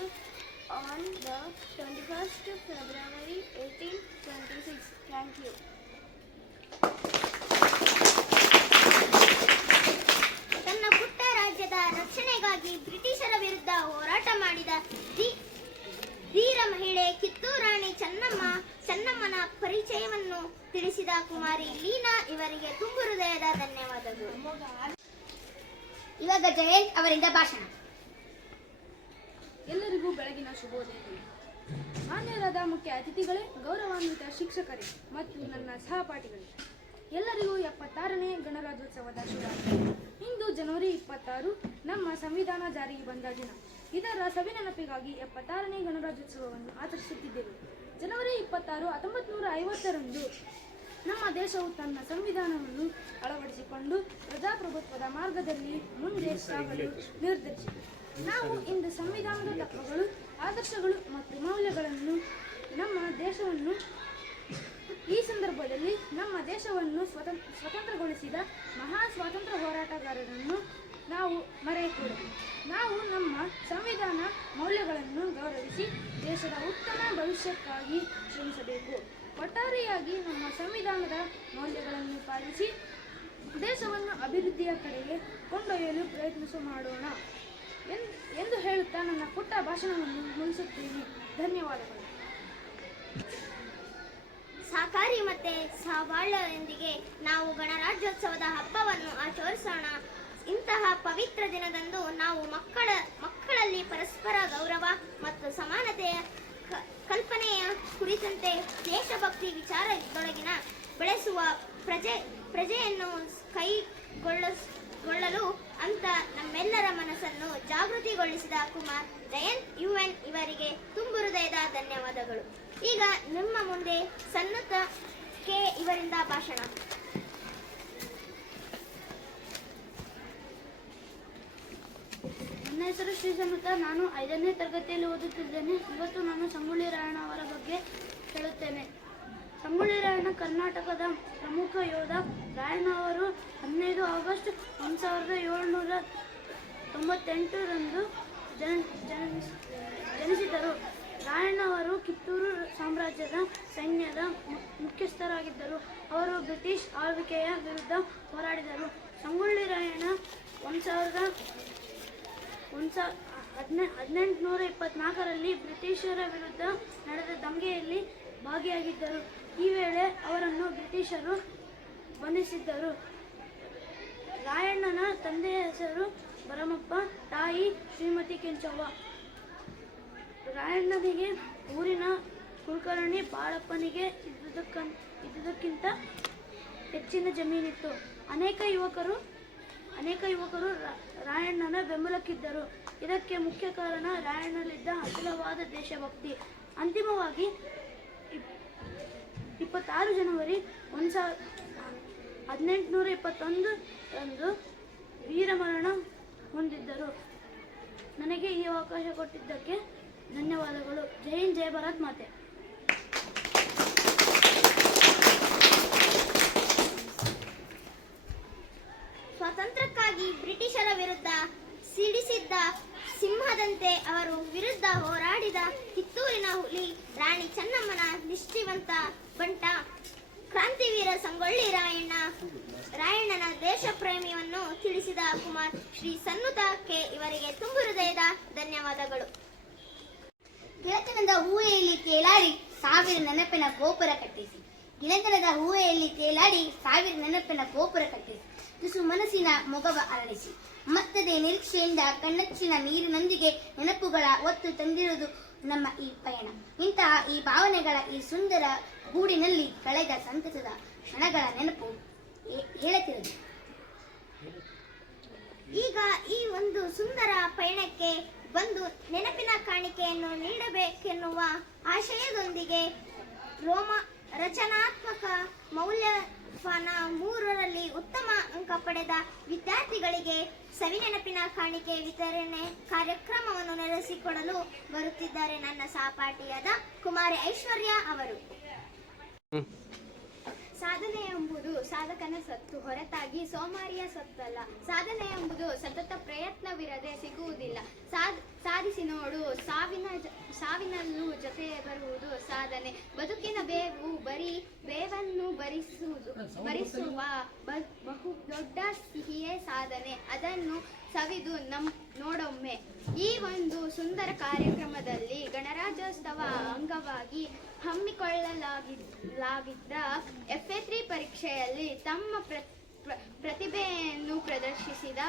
on the 21st February 1826. Thank you. ತನ್ನ ಪುಟ್ಟ ರಾಜ್ಯದ ರಕ್ಷಣೆಗಾಗಿ ಬ್ರಿಟಿಷರ ವಿರುದ್ಧ ಹೋರಾಟ ಮಾಡಿದ ಧೀರ ಮಹಿಳೆ ಕಿತ್ತೂರು ರಾಣಿ ಚೆನ್ನಮ್ಮ ಚೆನ್ನಮ್ಮನ ಪರಿಚಯವನ್ನು ತಿಳಿಸಿದ ಕುಮಾರಿ ಲೀನಾ ಇವರಿಗೆ ತುಂಬು ಹೃದಯದ ಧನ್ಯವಾದಗಳು. ಇವಾಗ ಜಯಂತ್ ಅವರಿಂದ ಭಾಷಣ. ಎಲ್ಲರಿಗೂ ಬೆಳಗಿನ ಶುಭೋದಯಗಳು. ಮಾನ್ಯರಾದ ಮುಖ್ಯ ಅತಿಥಿಗಳೇ, ಗೌರವಾನ್ವಿತ ಶಿಕ್ಷಕರೇ ಮತ್ತು ನನ್ನ ಸಹಪಾಠಿಗಳೇ, ಎಲ್ಲರಿಗೂ 76ನೇ ಗಣರಾಜ್ಯೋತ್ಸವದ ಶುಭಾಶಯಗಳು. ಇಂದು ಜನವರಿ 26 ನಮ್ಮ ಸಂವಿಧಾನ ಜಾರಿಗೆ ಬಂದ ದಿನ. ಇದರ ಸವಿನೆನಪಿಗಾಗಿ 76ನೇ ಗಣರಾಜ್ಯೋತ್ಸವವನ್ನು ಆಚರಿಸುತ್ತಿದ್ದೇವೆ. ಜನವರಿ 26, 1950ರಂದು ನಮ್ಮ ದೇಶವು ತನ್ನ ಸಂವಿಧಾನವನ್ನು ಅಳವಡಿಸಿಕೊಂಡು ಪ್ರಜಾಪ್ರಭುತ್ವದ ಮಾರ್ಗದಲ್ಲಿ ಮುಂದೆ ಸಾಗಲು ನಿರ್ಧರಿಸಿದೆ. ನಾವು ಇಂದು ಸಂವಿಧಾನದ ತತ್ವಗಳು, ಆದರ್ಶಗಳು ಮತ್ತು ಮೌಲ್ಯಗಳನ್ನು ಈ ಸಂದರ್ಭದಲ್ಲಿ ನಮ್ಮ ದೇಶವನ್ನು ಸ್ವತಂತ್ರಗೊಳಿಸಿದ ಮಹಾ ಸ್ವಾತಂತ್ರ್ಯ ಹೋರಾಟಗಾರರನ್ನು ನಾವು ಮರೆಯಕೂಡದು. ನಾವು ನಮ್ಮ ಸಂವಿಧಾನ ಮೌಲ್ಯಗಳನ್ನು ಗೌರವಿಸಿ ದೇಶದ ಉತ್ತಮ ಭವಿಷ್ಯಕ್ಕಾಗಿ ಶ್ರಮಿಸಬೇಕು. ಒಟ್ಟಾರೆಯಾಗಿ ನಮ್ಮ ಸಂವಿಧಾನದ ಮೌಲ್ಯಗಳನ್ನು ಪಾಲಿಸಿ ದೇಶವನ್ನು ಅಭಿವೃದ್ಧಿಯ ಕಡೆಗೆ ಕೊಂಡೊಯ್ಯಲು ಮಾಡೋಣ ಎಂದು ಹೇಳುತ್ತಾ ನನ್ನ ಪುಟ್ಟ ಭಾಷಣವನ್ನು ಮುಗಿಸುತ್ತೇನೆ. ಧನ್ಯವಾದಗಳು. ಸಹಕಾರಿ ಮತ್ತೆ ಸಹಬಾಳ್ವೆಯೊಂದಿಗೆ ನಾವು ಗಣರಾಜ್ಯೋತ್ಸವದ ಹಬ್ಬವನ್ನು ಆಚರಿಸೋಣ. ಇಂತಹ ಪವಿತ್ರ ದಿನದಂದು ನಾವು ಮಕ್ಕಳಲ್ಲಿ ಪರಸ್ಪರ ಗೌರವ ಮತ್ತು ಸಮಾನತೆಯ ಕಲ್ಪನೆಯ ಕುರಿತಂತೆ ದೇಶಭಕ್ತಿ ವಿಚಾರದೊಳಗಿನ ಬೆಳೆಸುವ ಪ್ರಜೆಯನ್ನು ಕೈಗೊಳ್ಳಲು ಅಂತ ನಮ್ಮೆಲ್ಲರ ಮನಸ್ಸನ್ನು ಜಾಗೃತಿಗೊಳಿಸಿದ ಕುಮಾರ್ ಜಯಂತ್ UN ಇವರಿಗೆ ತುಂಬು ಹೃದಯದ ಧನ್ಯವಾದಗಳು. ಈಗ ನಿಮ್ಮ ಮುಂದೆ ಸನ್ನುತ ಕೆ ಇವರಿಂದ ಭಾಷಣ. ನನ್ನ ಹೆಸರು ಶ್ರೀ ಸನ್ನುತ. ನಾನು 5ನೇ ತರಗತಿಯಲ್ಲಿ ಓದುತ್ತಿದ್ದೇನೆ. ಇವತ್ತು ನಾನು ಸಂಗೊಳ್ಳಿ ರಾಯಣ್ಣ ಅವರ ಬಗ್ಗೆ ಹೇಳುತ್ತೇನೆ. ಸಂಗೊಳ್ಳಿ ರಾಯಣ್ಣ ಕರ್ನಾಟಕದ ಪ್ರಮುಖ ಯೋಧ. ರಾಯಣ್ಣ ಅವರು 15 ಆಗಸ್ಟ್ 1798ರಂದು ಜನಿಸಿದರು. ರಾಯಣ್ಣವರು ಕಿತ್ತೂರು ಸಾಮ್ರಾಜ್ಯದ ಸೈನ್ಯದ ಮುಖ್ಯಸ್ಥರಾಗಿದ್ದರು. ಅವರು ಬ್ರಿಟಿಷ್ ಆಳ್ವಿಕೆಯ ವಿರುದ್ಧ ಹೋರಾಡಿದರು. ಸಂಗೊಳ್ಳಿ ರಾಯಣ್ಣ 1824ರಲ್ಲಿ ಬ್ರಿಟಿಷರ ವಿರುದ್ಧ ನಡೆದ ದಂಗೆಯಲ್ಲಿ ಭಾಗಿಯಾಗಿದ್ದರು. ಈ ವೇಳೆ ಅವರನ್ನು ಬ್ರಿಟಿಷರು ಬಂಧಿಸಿದ್ದರು. ರಾಯಣ್ಣನ ತಂದೆಯ ಹೆಸರು ಭರಮಪ್ಪ, ತಾಯಿ ಶ್ರೀಮತಿ ಕೆಂಚವ್ವ. ರಾಯಣ್ಣನಿಗೆ ಊರಿನ ಕುಲಕರ್ಣಿ ಬಾಳಪ್ಪನಿಗೆ ಇದ್ದುದಕ್ಕಿಂತ ಹೆಚ್ಚಿನ ಜಮೀನಿತ್ತು. ಅನೇಕ ಯುವಕರು ರಾಯಣ್ಣನ ಬೆಂಬಲಕ್ಕಿದ್ದರು. ಇದಕ್ಕೆ ಮುಖ್ಯ ಕಾರಣ ರಾಯಣ್ಣನಲ್ಲಿದ್ದ ಅಚಲವಾದ ದೇಶಭಕ್ತಿ. ಅಂತಿಮವಾಗಿ 26 ಜನವರಿ 1821ರಂದು ವೀರಮರಣ ಹೊಂದಿದ್ದರು. ನನಗೆ ಈ ಅವಕಾಶ ಕೊಟ್ಟಿದ್ದಕ್ಕೆ ಧನ್ಯವಾದಗಳು. ಜೈ ಹಿಂದ್, ಜೈ ಭಾರತ್ ಮಾತೆ. ಸ್ವಾತಂತ್ರ್ಯಕ್ಕಾಗಿ ಬ್ರಿಟಿಷರ ವಿರುದ್ಧ ಸಿಡಿಸಿದ್ದ ಸಿಂಹದಂತೆ ಅವರು ವಿರುದ್ಧ ಹೋರಾಡಿದ ಕಿತ್ತೂರಿನ ಹುಲಿ ರಾಣಿ ಚೆನ್ನಮ್ಮನ ನಿಷ್ಠಾವಂತ ಬಂಟ ಕ್ರಾಂತಿವೀರ ಸಂಗೊಳ್ಳಿ ರಾಯಣ್ಣನ ದೇಶ ಪ್ರೇಮಿಯನ್ನು ತಿಳಿಸಿದ ಕುಮಾರ್ ಶ್ರೀ ಸನ್ನುತ ಕೆ ಇವರಿಗೆ ತುಂಬು ಹೃದಯದ ಧನ್ಯವಾದಗಳು. ಗೆಳೆತನದ ಹೂವೆಯಲ್ಲಿ ತೇಲಾಡಿ 1000 ನೆನಪಿನ ಗೋಪುರ ಕಟ್ಟಿಸಿ. ಗೆಳೆತನದ ಹೂವೆಯಲ್ಲಿ ತೇಲಾಡಿ 1000 ನೆನಪಿನ ಗೋಪುರ ಕಟ್ಟಿಸಿ. ತುಸು ಮನಸ್ಸಿನ ಮೊಗವ ಅರಳಿಸಿ. ಮತ್ತದೇ ನಿರೀಕ್ಷೆಯಿಂದ ಕಣ್ಣಚ್ಚಿನ ನೀರಿನೊಂದಿಗೆ ನೆನಪುಗಳ ಒತ್ತು ತಂದಿರುವುದು ನಮ್ಮ ಈ ಪಯಣ. ಇಂತಹ ಈ ಭಾವನೆಗಳ ಈ ಸುಂದರ ಗೂಡಿನಲ್ಲಿ ಕಳೆದ ಸಂತಸದ ಕ್ಷಣಗಳ ನೆನಪು ಹೇಳುತ್ತಿರುವುದು. ಈಗ ಈ ಒಂದು ಸುಂದರ ಪಯಣಕ್ಕೆ ಬಂದು ನೆನಪಿನ ಕಾಣಿಕೆಯನ್ನು ನೀಡಬೇಕೆನ್ನುವ ಆಶಯದೊಂದಿಗೆ ರಚನಾತ್ಮಕ ಮೌಲ್ಯಮಾನ 3ರಲ್ಲಿ ಉತ್ತಮ ಅಂಕ ಪಡೆದ ವಿದ್ಯಾರ್ಥಿಗಳಿಗೆ ಸವಿನೆನಪಿನ ಕಾಣಿಕೆ ವಿತರಣೆ ಕಾರ್ಯಕ್ರಮವನ್ನು ನಡೆಸಿಕೊಡಲು ಬರುತ್ತಿದ್ದಾರೆ ನನ್ನ ಸಹಪಾಠಿಯಾದ ಕುಮಾರಿ ಐಶ್ವರ್ಯ ಅವರು. ಸಾಧನೆ ಎಂಬುದು ಸಾಧಕನ ಸತ್ತು ಹೊರತಾಗಿ ಸೋಮಾರಿಯ ಸತ್ತಲ್ಲ. ಸಾಧನೆ ಎಂಬುದು ಸತತ ಪ್ರಯತ್ನವಿರದೆ ಸಿಗುವುದಿಲ್ಲ. ಸಾಧಿಸಿ ನೋಡು, ಸಾವಿನಲ್ಲೂ ಜೊತೆ ಬರುವುದು ಸಾಧನೆ. ಬದುಕಿನ ಬೇವು ಬರೀ ಬೇವನ್ನು ಭರಿಸುವ ಬಹು ದೊಡ್ಡ ಸಿಹಿಯೇ ಸಾಧನೆ. ಅದನ್ನು ಸವಿದು ನೋಡೊಮ್ಮೆ. ಈ ಒಂದು ಸುಂದರ ಕಾರ್ಯಕ್ರಮದಲ್ಲಿ ಗಣರಾಜ್ಯೋತ್ಸವ ಅಂಗವಾಗಿ ಹಮ್ಮಿಕೊಳ್ಳಲಾಗಿದ್ದ FA3 ಪರೀಕ್ಷೆಯಲ್ಲಿ ತಮ್ಮ ಪ್ರತಿಭೆಯನ್ನು ಪ್ರದರ್ಶಿಸಿದ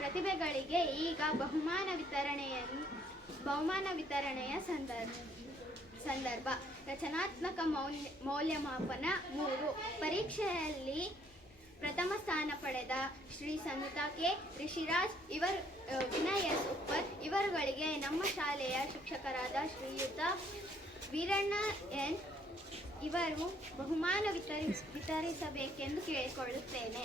ಪ್ರತಿಭೆಗಳಿಗೆ ಈಗ ಬಹುಮಾನ ವಿತರಣೆಯ ಸಂದರ್ಭ. ರಚನಾತ್ಮಕ ಮೌಲ್ಯಮಾಪನ 3. ಪರೀಕ್ಷೆಯಲ್ಲಿ ಪ್ರಥಮ ಸ್ಥಾನ ಪಡೆದ ಶ್ರೀ ಸಂಯುತಾ ಕೆ, ರಿಷಿರಾಜ್, ವಿನಯ್ ಎಸ್ ಉಪ್ಪರ್ ಇವರುಗಳಿಗೆ ನಮ್ಮ ಶಾಲೆಯ ಶಿಕ್ಷಕರಾದ ಶ್ರೀಯುತ ವೀರಣ್ಣ ಎನ್ ಇವರು ಬಹುಮಾನ ವಿತರಿಸಬೇಕೆಂದು ಕೇಳಿಕೊಳ್ಳುತ್ತೇನೆ.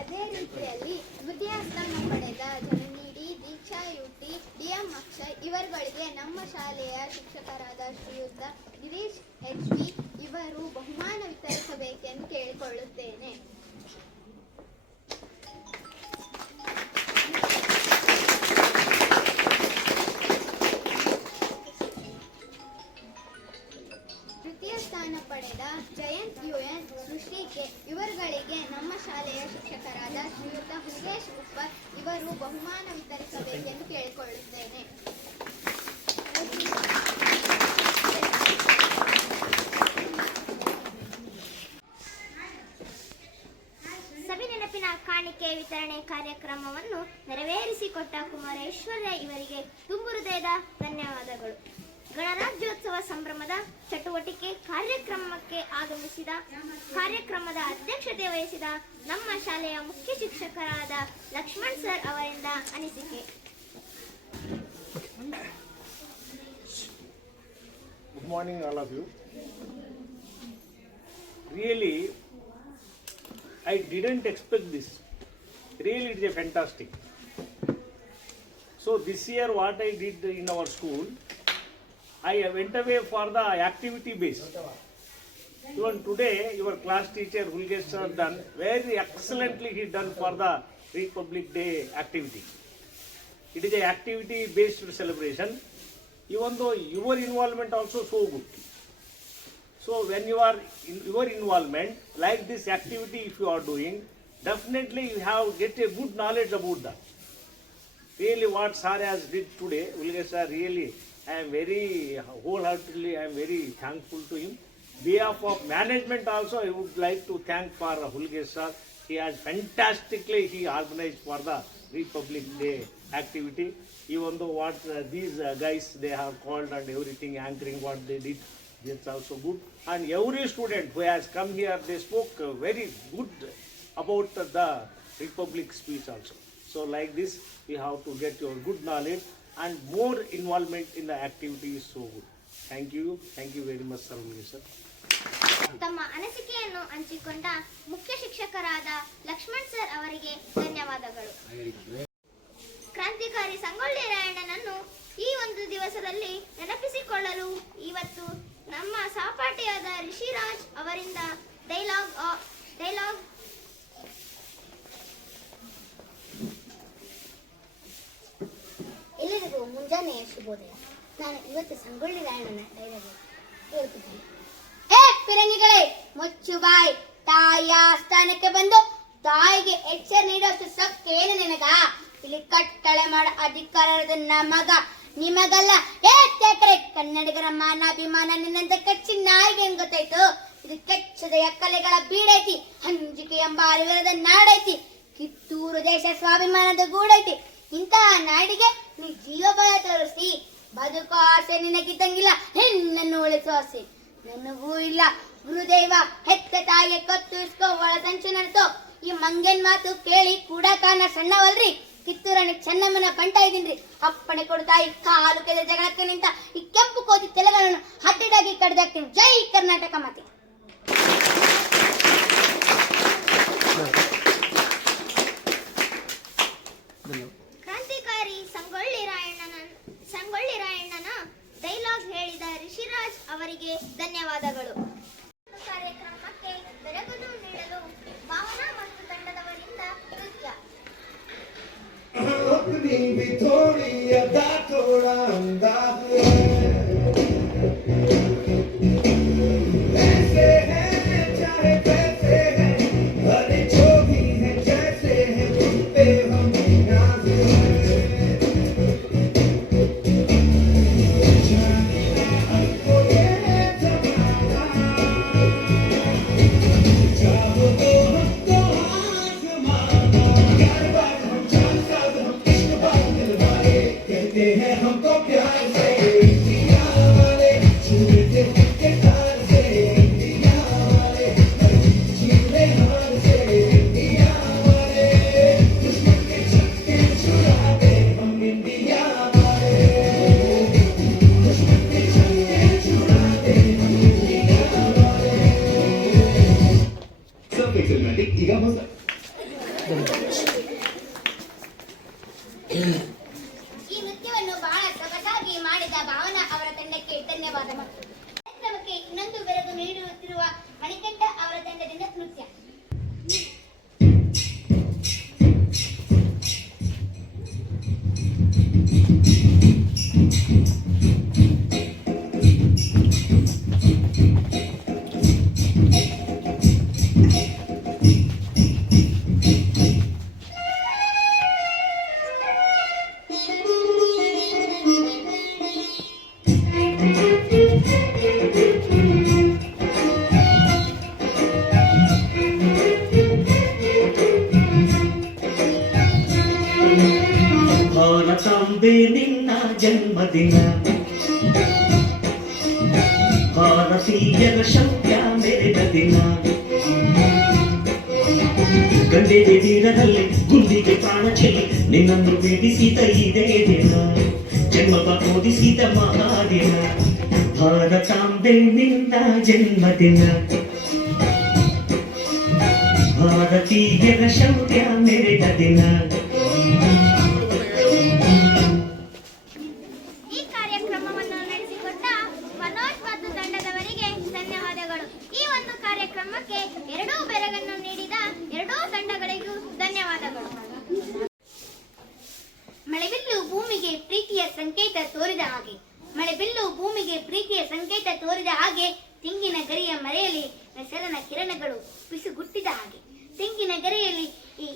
ಅದೇ ರೀತಿಯಲ್ಲಿ ದ್ವಿತೀಯ ಸ್ಥಾನ ಪಡೆದ ಜನನೀಡಿ, ದೀಕ್ಷಾ ಯುಟಿ, DM ಅಕ್ಷಯ್ ಇವರುಗಳಿಗೆ ನಮ್ಮ ಶಾಲೆಯ ಶಿಕ್ಷಕರಾದ ಶ್ರೀಯುತ ಗಿರೀಶ್ HB ಇವರು ಬಹುಮಾನ ವಿತರಿಸಬೇಕೆಂದು ಕೇಳಿಕೊಳ್ಳುತ್ತೇನೆ. ತೃತೀಯ ಸ್ಥಾನ ಪಡೆದ ಜಯಂತ್ UN, ಸೃಷ್ಟಿ ಕೆ ಇವರುಗಳಿಗೆ ನಮ್ಮ ಶಾಲೆಯ ಶಿಕ್ಷಕರಾದ ಶ್ರೀಯುತ ಹುಗೇಶ್ ಉಪ್ಪರ್ ಇವರು ಬಹುಮಾನ ವಿತರಿಸಬೇಕೆಂದು ಕೇಳಿಕೊಳ್ಳುತ್ತೇನೆ. ಸವಿನೆನಪಿನ ಕಾಣಿಕೆ ವಿತರಣೆ ಕಾರ್ಯಕ್ರಮವನ್ನು ನೆರವೇರಿಸಿಕೊಟ್ಟ ಕುಮಾರೇಶ್ವರ್ಯ ಇವರಿಗೆ ತುಂಬು ಹೃದಯದ ಧನ್ಯವಾದಗಳು. ಗಣರಾಜ್ಯೋತ್ಸವ ಸಂಭ್ರಮದ ಚಟುವಟಿಕೆ ಕಾರ್ಯಕ್ರಮಕ್ಕೆ ಆಗಮಿಸಿದ ಕಾರ್ಯಕ್ರಮದ ಅಧ್ಯಕ್ಷತೆ ವಹಿಸಿದ ನಮ್ಮ ಶಾಲೆಯ ಮುಖ್ಯ ಶಿಕ್ಷಕರಾದ ಲಕ್ಷ್ಮಣ್ ಸರ್ ಅವರಿಂದ ಅನಿಸಿಕೆ. Good morning all of you. Really, I didn't expect this. Really it is fantastic. So this year what I did in our school, I went away for the activity base. Even today your class teacher Hulgesh sir done very excellently, he done for the Republic Day activity. It is a activity based celebration. Even though your involvement also so good. So when you are in your involvement like this activity, if you are doing, definitely you have get a good knowledge about that. Really what sir has did today, Hulgesh sir, really I am very wholeheartedly, I am very thankful to him. Behalf of management also I would like to thank for Hulgesh sir. He has fantastically organized for the Republic Day activity. Even though what these guys they have called and everything, anchoring what they did, that's also good. And every student who has come here, they spoke very good about the Republic speech also. So like this, we have to get your good knowledge and more involvement in the activity is so good. Thank you very much, sir. ತಮ್ಮ ಅನಿಸಿಕೆಯನ್ನು ಹಂಚಿಕೊಂಡ ಮುಖ್ಯ ಶಿಕ್ಷಕರಾದ Lakshman sir ಅವರಿಗೆ ಧನ್ಯವಾದಗಳು. ಕ್ರಾಂತಿಕಾರಿ ಸಂಗೊಳ್ಳಿ ರಾಯಣ್ಣನನ್ನು ಈ ಒಂದು ದಿವಸದಲ್ಲಿ ನೆನಪಿಸಿಕೊಳ್ಳಲು ಇವತ್ತು ನಮ್ಮ ಸಹಪಾಠಿಯಾದ ರಿಷಿರಾಜ್ ಅವರಿಂದ ಡೈಲಾಗ್ ಎಲ್ಲರಿಗೂ ಮುಂಜಾನೆಯ ಶುಭೋದಯ. ನಾನು ಇವತ್ತು ಸಂಗೊಳ್ಳಿ ರಾಯಣ್ಣನ ಡೈಲಾಗ್ ಹೇಳ್ತಿದ್ದೀನಿ. ಹೇ ಫಿರಂಗಿಗಳೇ, ಮುಚ್ಚು ಬಾಯ್. ತಾಯಿಯ ಸ್ಥಾನಕ್ಕೆ ಬಂದು ತಾಯಿಗೆ ಎಚ್ಚರ ನೀಡೋಷ್ಟು ಸೊಕ್ಕೇನು ನಿನಗ? ಇಲ್ಲಿ ಕಟ್ಟಳೆ ಮಾಡೋ ಅಧಿಕಾರದ ನಮಗ, ನಿಮಗಲ್ಲ. ಕನ್ನಡಿಗರ ಮಾನಾಭಿಮಾನ ನಿನ್ನಂತ ಕಚ್ಚಿ ನಾಯಿಗೆ ಹೆಂಗ್ ಗೊತ್ತಾಯ್ತು? ಇದು ಕೆಚ್ಚದೆಯ ಕಲೆಗಳ ಬೀಡೈತಿ, ಹಂಜಿಕೆ ಎಂಬ ಅರಿವರದ ನಾಡೈತಿ, ಕಿತ್ತೂರು ದೇಶ ಸ್ವಾಭಿಮಾನದ ಗೂಡೈತಿ. ಇಂತಹ ನಾಡಿಗೆ ನೀ ಜೀವಭಯ ತೋರಿಸಿ ಬದುಕೋ ಆಸೆ ನಿನಗಿದ್ದಂಗಿಲ್ಲ, ನಿನ್ನನ್ನು ಉಳಿಸೋ ಆಸೆ ನನಗೂ ಇಲ್ಲ. ಗುರುದೇವ ಹೆತ್ತ ತಾಯಿಗೆ ಕತ್ತು ಇಸ್ಕೋ, ಒಳ ಸಂಚು ನಡೆಸೋ. ಈ ಮಂಗನ್ ಮಾತು ಕೇಳಿ ಕೂಡ ಕಾನ ಸಣ್ಣವಲ್ರಿ. ಕಿತ್ತೂರಾಣಿ ಚೆನ್ನಮ್ಮನ ಬಂಟ ಇದ್ದೀನ್ರಿ. ಅಪ್ಪಣೆ ಕೊಡ್ತಾಯಿ ಕಾಲು ಕೆಲ ಜಗಳಕ್ಕೆ ನಿಂತ ಈ ಕೆಂಪು ಕೋತಿ ತೆಲುಗನ್ನು ಹತ್ತಿಡಾಗಿ ಕಡ್ದಾಕ್ತೀನಿ. ಜೈ ಕರ್ನಾಟಕ ಮಾತೆ. ಭಾರತಾಂಬೆ ನಿನ್ನ ಜನ್ಮದಿನ, ಭಾರತೀಯರ ಶೌರ್ಯ ಮೆರೆದ ದಿನ, ಗಂಡೆದೆ ತೀರದಲ್ಲಿ ಗುಂಡಿಗೆ ಪ್ರಾಣ ಚೆಲ್ಲಿ ನಿನ್ನನ್ನು ಬಿಡಿಸಿದ ಇದೇ ದಿನ, ಜನ್ಮವ ಓದಿಸಿದ ಮಹಾದಿನ, ಭಾರತಾಂಬೆ ನಿನ್ನ ಜನ್ಮದಿನ, ಭಾರತೀಯರ ಶೌರ್ಯ ಮೆರೆದ ದಿನ. ಈ ಕಾರ್ಯಕ್ರಮವನ್ನು ನಡೆಸಿಕೊಟ್ಟ ಮನೋಜ್ ಮತ್ತು ತಂಡದವರಿಗೆ ಧನ್ಯವಾದಗಳು. ಈ ಒಂದು ಕಾರ್ಯಕ್ರಮಕ್ಕೆ ಎರಡೂ ಬೆರಗನ್ನು ನೀಡಿದ ಎರಡೂ ತಂಡಗಳಿಗೂ ಧನ್ಯವಾದಗಳು. ಮಳೆಬಿಲ್ಲು ಭೂಮಿಗೆ ಪ್ರೀತಿಯ ಸಂಕೇತ ತೋರಿದ ಹಾಗೆ, ಮಳೆಬಿಲ್ಲು ಭೂಮಿಗೆ ಪ್ರೀತಿಯ ಸಂಕೇತ ತೋರಿದ ಹಾಗೆ, ತೆಂಗಿನ ಗರಿಯ ಮರೆಯಲ್ಲಿ ನೆಸರನ ಕಿರಣಗಳು ಪಿಸುಗುಟ್ಟಿದ ಹಾಗೆ, ತೆಂಗಿನ ಗರಿಯಲ್ಲಿ ಈ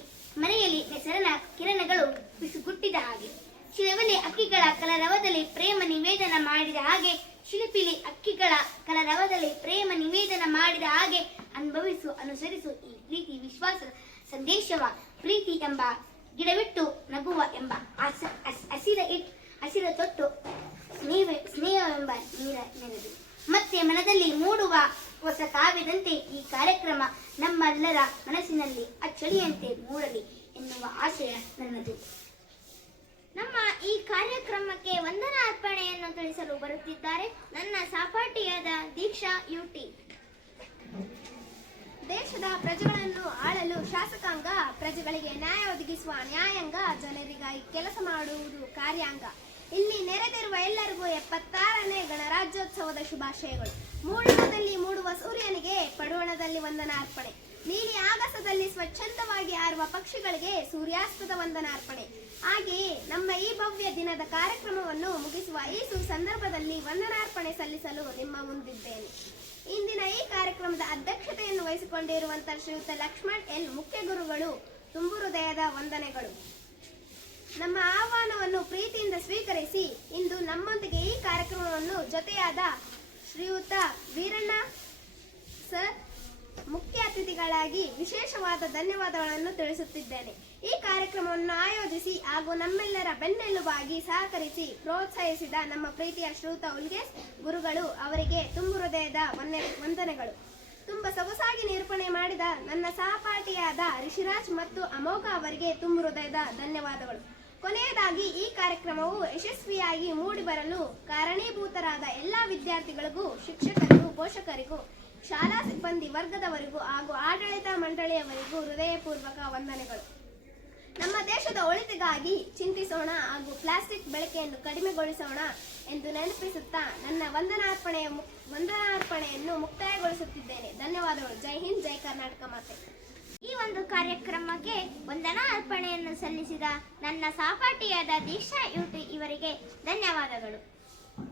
ಮರೆಯಲ್ಲಿ ನೆಸರನ ಕಿರಣಗಳು ಪಿಸುಗುಟ್ಟಿದ ಹಾಗೆ, ಶಿಲವಲಿ ಅಕ್ಕಿಗಳ ಕಲರವದಲ್ಲಿ ಪ್ರೇಮ ನಿವೇದನ ಮಾಡಿದ ಹಾಗೆ, ಶಿಲ್ಪಿಲಿ ಅಕ್ಕಿಗಳ ಕಲರವದಲ್ಲಿ ಪ್ರೇಮ ನಿವೇದನ ಮಾಡಿದ ಹಾಗೆ, ಅನುಭವಿಸು ಅನುಸರಿಸು ಈ ಪ್ರೀತಿ ವಿಶ್ವಾಸದ ಸಂದೇಶವ, ಪ್ರೀತಿ ಎಂಬ ಗಿಡವಿಟ್ಟು ನಗುವ ಎಂಬ ಹಸಿರ ತೊಟ್ಟು ಸ್ನೇಹವೆಂಬ ನೀರ ನೆನೆದು ಮತ್ತೆ ಮನದಲ್ಲಿ ಮೂಡುವ ಹೊಸ ಕಾವ್ಯದಂತೆ ಈ ಕಾರ್ಯಕ್ರಮ ನಮ್ಮೆಲ್ಲರ ಮನಸ್ಸಿನಲ್ಲಿ ಅಚ್ಚಳಿಯಂತೆ ಮೂಡಲಿ ಎನ್ನುವ ಆಶಯ ನನ್ನದು. ನಮ್ಮ ಈ ಕಾರ್ಯಕ್ರಮಕ್ಕೆ ವಂದನಾ ಅರ್ಪಣೆಯನ್ನು ತಿಳಿಸಲು ಬರುತ್ತಿದ್ದಾರೆ ನನ್ನ ಸಹಪಾಠಿಯಾದ ದೀಕ್ಷಾ ಯುಟಿ. ದೇಶದ ಪ್ರಜೆಗಳನ್ನು ಆಳಲು ಶಾಸಕಾಂಗ, ಪ್ರಜೆಗಳಿಗೆ ನ್ಯಾಯ ಒದಗಿಸುವ ನ್ಯಾಯಾಂಗ, ಜನರಿಗಾಗಿ ಕೆಲಸ ಮಾಡುವುದು ಕಾರ್ಯಾಂಗ. ಇಲ್ಲಿ ನೆರೆದಿರುವ ಎಲ್ಲರಿಗೂ 76ನೇ ಗಣರಾಜ್ಯೋತ್ಸವದ ಶುಭಾಶಯಗಳು. ಮೂಡಣದಲ್ಲಿ ಮೂಡುವ ಸೂರ್ಯನಿಗೆ ಪಡುವಣದಲ್ಲಿ ವಂದನಾರ್ಪಣೆ. ನೀಲಿ ಆಗಸದಲ್ಲಿ ಸ್ವಚ್ಛಂದವಾಗಿ ಹಾರುವ ಪಕ್ಷಿಗಳಿಗೆ ಸೂರ್ಯಾಸ್ತದ ವಂದನಾರ್ಪಣೆ. ಹಾಗೆಯೇ ನಮ್ಮ ಈ ಭವ್ಯ ದಿನದ ಕಾರ್ಯಕ್ರಮವನ್ನು ಮುಗಿಸುವ ಈ ಸಂದರ್ಭದಲ್ಲಿ ವಂದನಾರ್ಪಣೆ ಸಲ್ಲಿಸಲು ನಿಮ್ಮ ಮುಂದಿದ್ದೇನೆ. ಇಂದಿನ ಈ ಕಾರ್ಯಕ್ರಮದ ಅಧ್ಯಕ್ಷತೆಯನ್ನು ವಹಿಸಿಕೊಂಡಿರುವಂತಹ ಶ್ರೀಯುತ ಲಕ್ಷ್ಮಣ್ ಎಲ್ ಮುಖ್ಯ ಗುರುಗಳು, ತುಂಬು ಹೃದಯದ ವಂದನೆಗಳು. ನಮ್ಮ ಆಹ್ವಾನವನ್ನು ಪ್ರೀತಿಯಿಂದ ಸ್ವೀಕರಿಸಿ ಇಂದು ನಮ್ಮೊಂದಿಗೆ ಈ ಕಾರ್ಯಕ್ರಮವನ್ನು ಜೊತೆಯಾದ ಶ್ರೀಯುತ ವೀರಣ್ಣ ಸರ್ ಮುಖ್ಯ ಅತಿಥಿಗಳಾಗಿ ವಿಶೇಷವಾದ ಧನ್ಯವಾದಗಳನ್ನು ತಿಳಿಸುತ್ತಿದ್ದೇನೆ. ಈ ಕಾರ್ಯಕ್ರಮವನ್ನು ಆಯೋಜಿಸಿ ಹಾಗೂ ನಮ್ಮೆಲ್ಲರ ಬೆನ್ನೆಲುಬಾಗಿ ಸಹಕರಿಸಿ ಪ್ರೋತ್ಸಾಹಿಸಿದ ನಮ್ಮ ಪ್ರೀತಿಯ ಶ್ರೀಯುತ ಉಲ್ಗೇಶ್ ಗುರುಗಳು ಅವರಿಗೆ ತುಂಬು ಹೃದಯದ ವಂದನೆಗಳು. ತುಂಬ ಸೊಗಸಾಗಿ ನಿರೂಪಣೆ ಮಾಡಿದ ನನ್ನ ಸಹಪಾಠಿಯಾದ ರಿಷಿರಾಜ್ ಮತ್ತು ಅಮೋಘ ಅವರಿಗೆ ತುಂಬು ಹೃದಯದ ಧನ್ಯವಾದಗಳು. ಕೊನೆಯದಾಗಿ ಈ ಕಾರ್ಯಕ್ರಮವು ಯಶಸ್ವಿಯಾಗಿ ಮೂಡಿಬರಲು ಕಾರಣೀಭೂತರಾದ ಎಲ್ಲ ವಿದ್ಯಾರ್ಥಿಗಳಿಗೂ, ಶಿಕ್ಷಕರಿಗೂ, ಪೋಷಕರಿಗೂ, ಶಾಲಾ ಸಿಬ್ಬಂದಿ ವರ್ಗದವರಿಗೂ ಹಾಗೂ ಆಡಳಿತ ಮಂಡಳಿಯವರಿಗೂ ಹೃದಯಪೂರ್ವಕ ವಂದನೆಗಳು. ನಮ್ಮ ದೇಶದ ಒಳಿತಿಗಾಗಿ ಚಿಂತಿಸೋಣ ಹಾಗೂ ಪ್ಲಾಸ್ಟಿಕ್ ಬಳಕೆಯನ್ನು ಕಡಿಮೆಗೊಳಿಸೋಣ ಎಂದು ನೆನಪಿಸುತ್ತಾ ನನ್ನ ವಂದನಾರ್ಪಣೆಯನ್ನು ಮುಕ್ತಾಯಗೊಳಿಸುತ್ತಿದ್ದೇನೆ. ಧನ್ಯವಾದಗಳು. ಜೈ ಹಿಂದ್, ಜೈ ಕರ್ನಾಟಕ ಮಾತೆ. ಈ ಒಂದು ಕಾರ್ಯಕ್ರಮಕ್ಕೆ ವಂದನಾ ಅರ್ಪಣೆಯನ್ನು ಸಲ್ಲಿಸಿದ ನನ್ನ ಸಹಪಾಠಿಯಾದ ದೀಕ್ಷಾ ಯುಟಿ ಇವರಿಗೆ ಧನ್ಯವಾದಗಳು.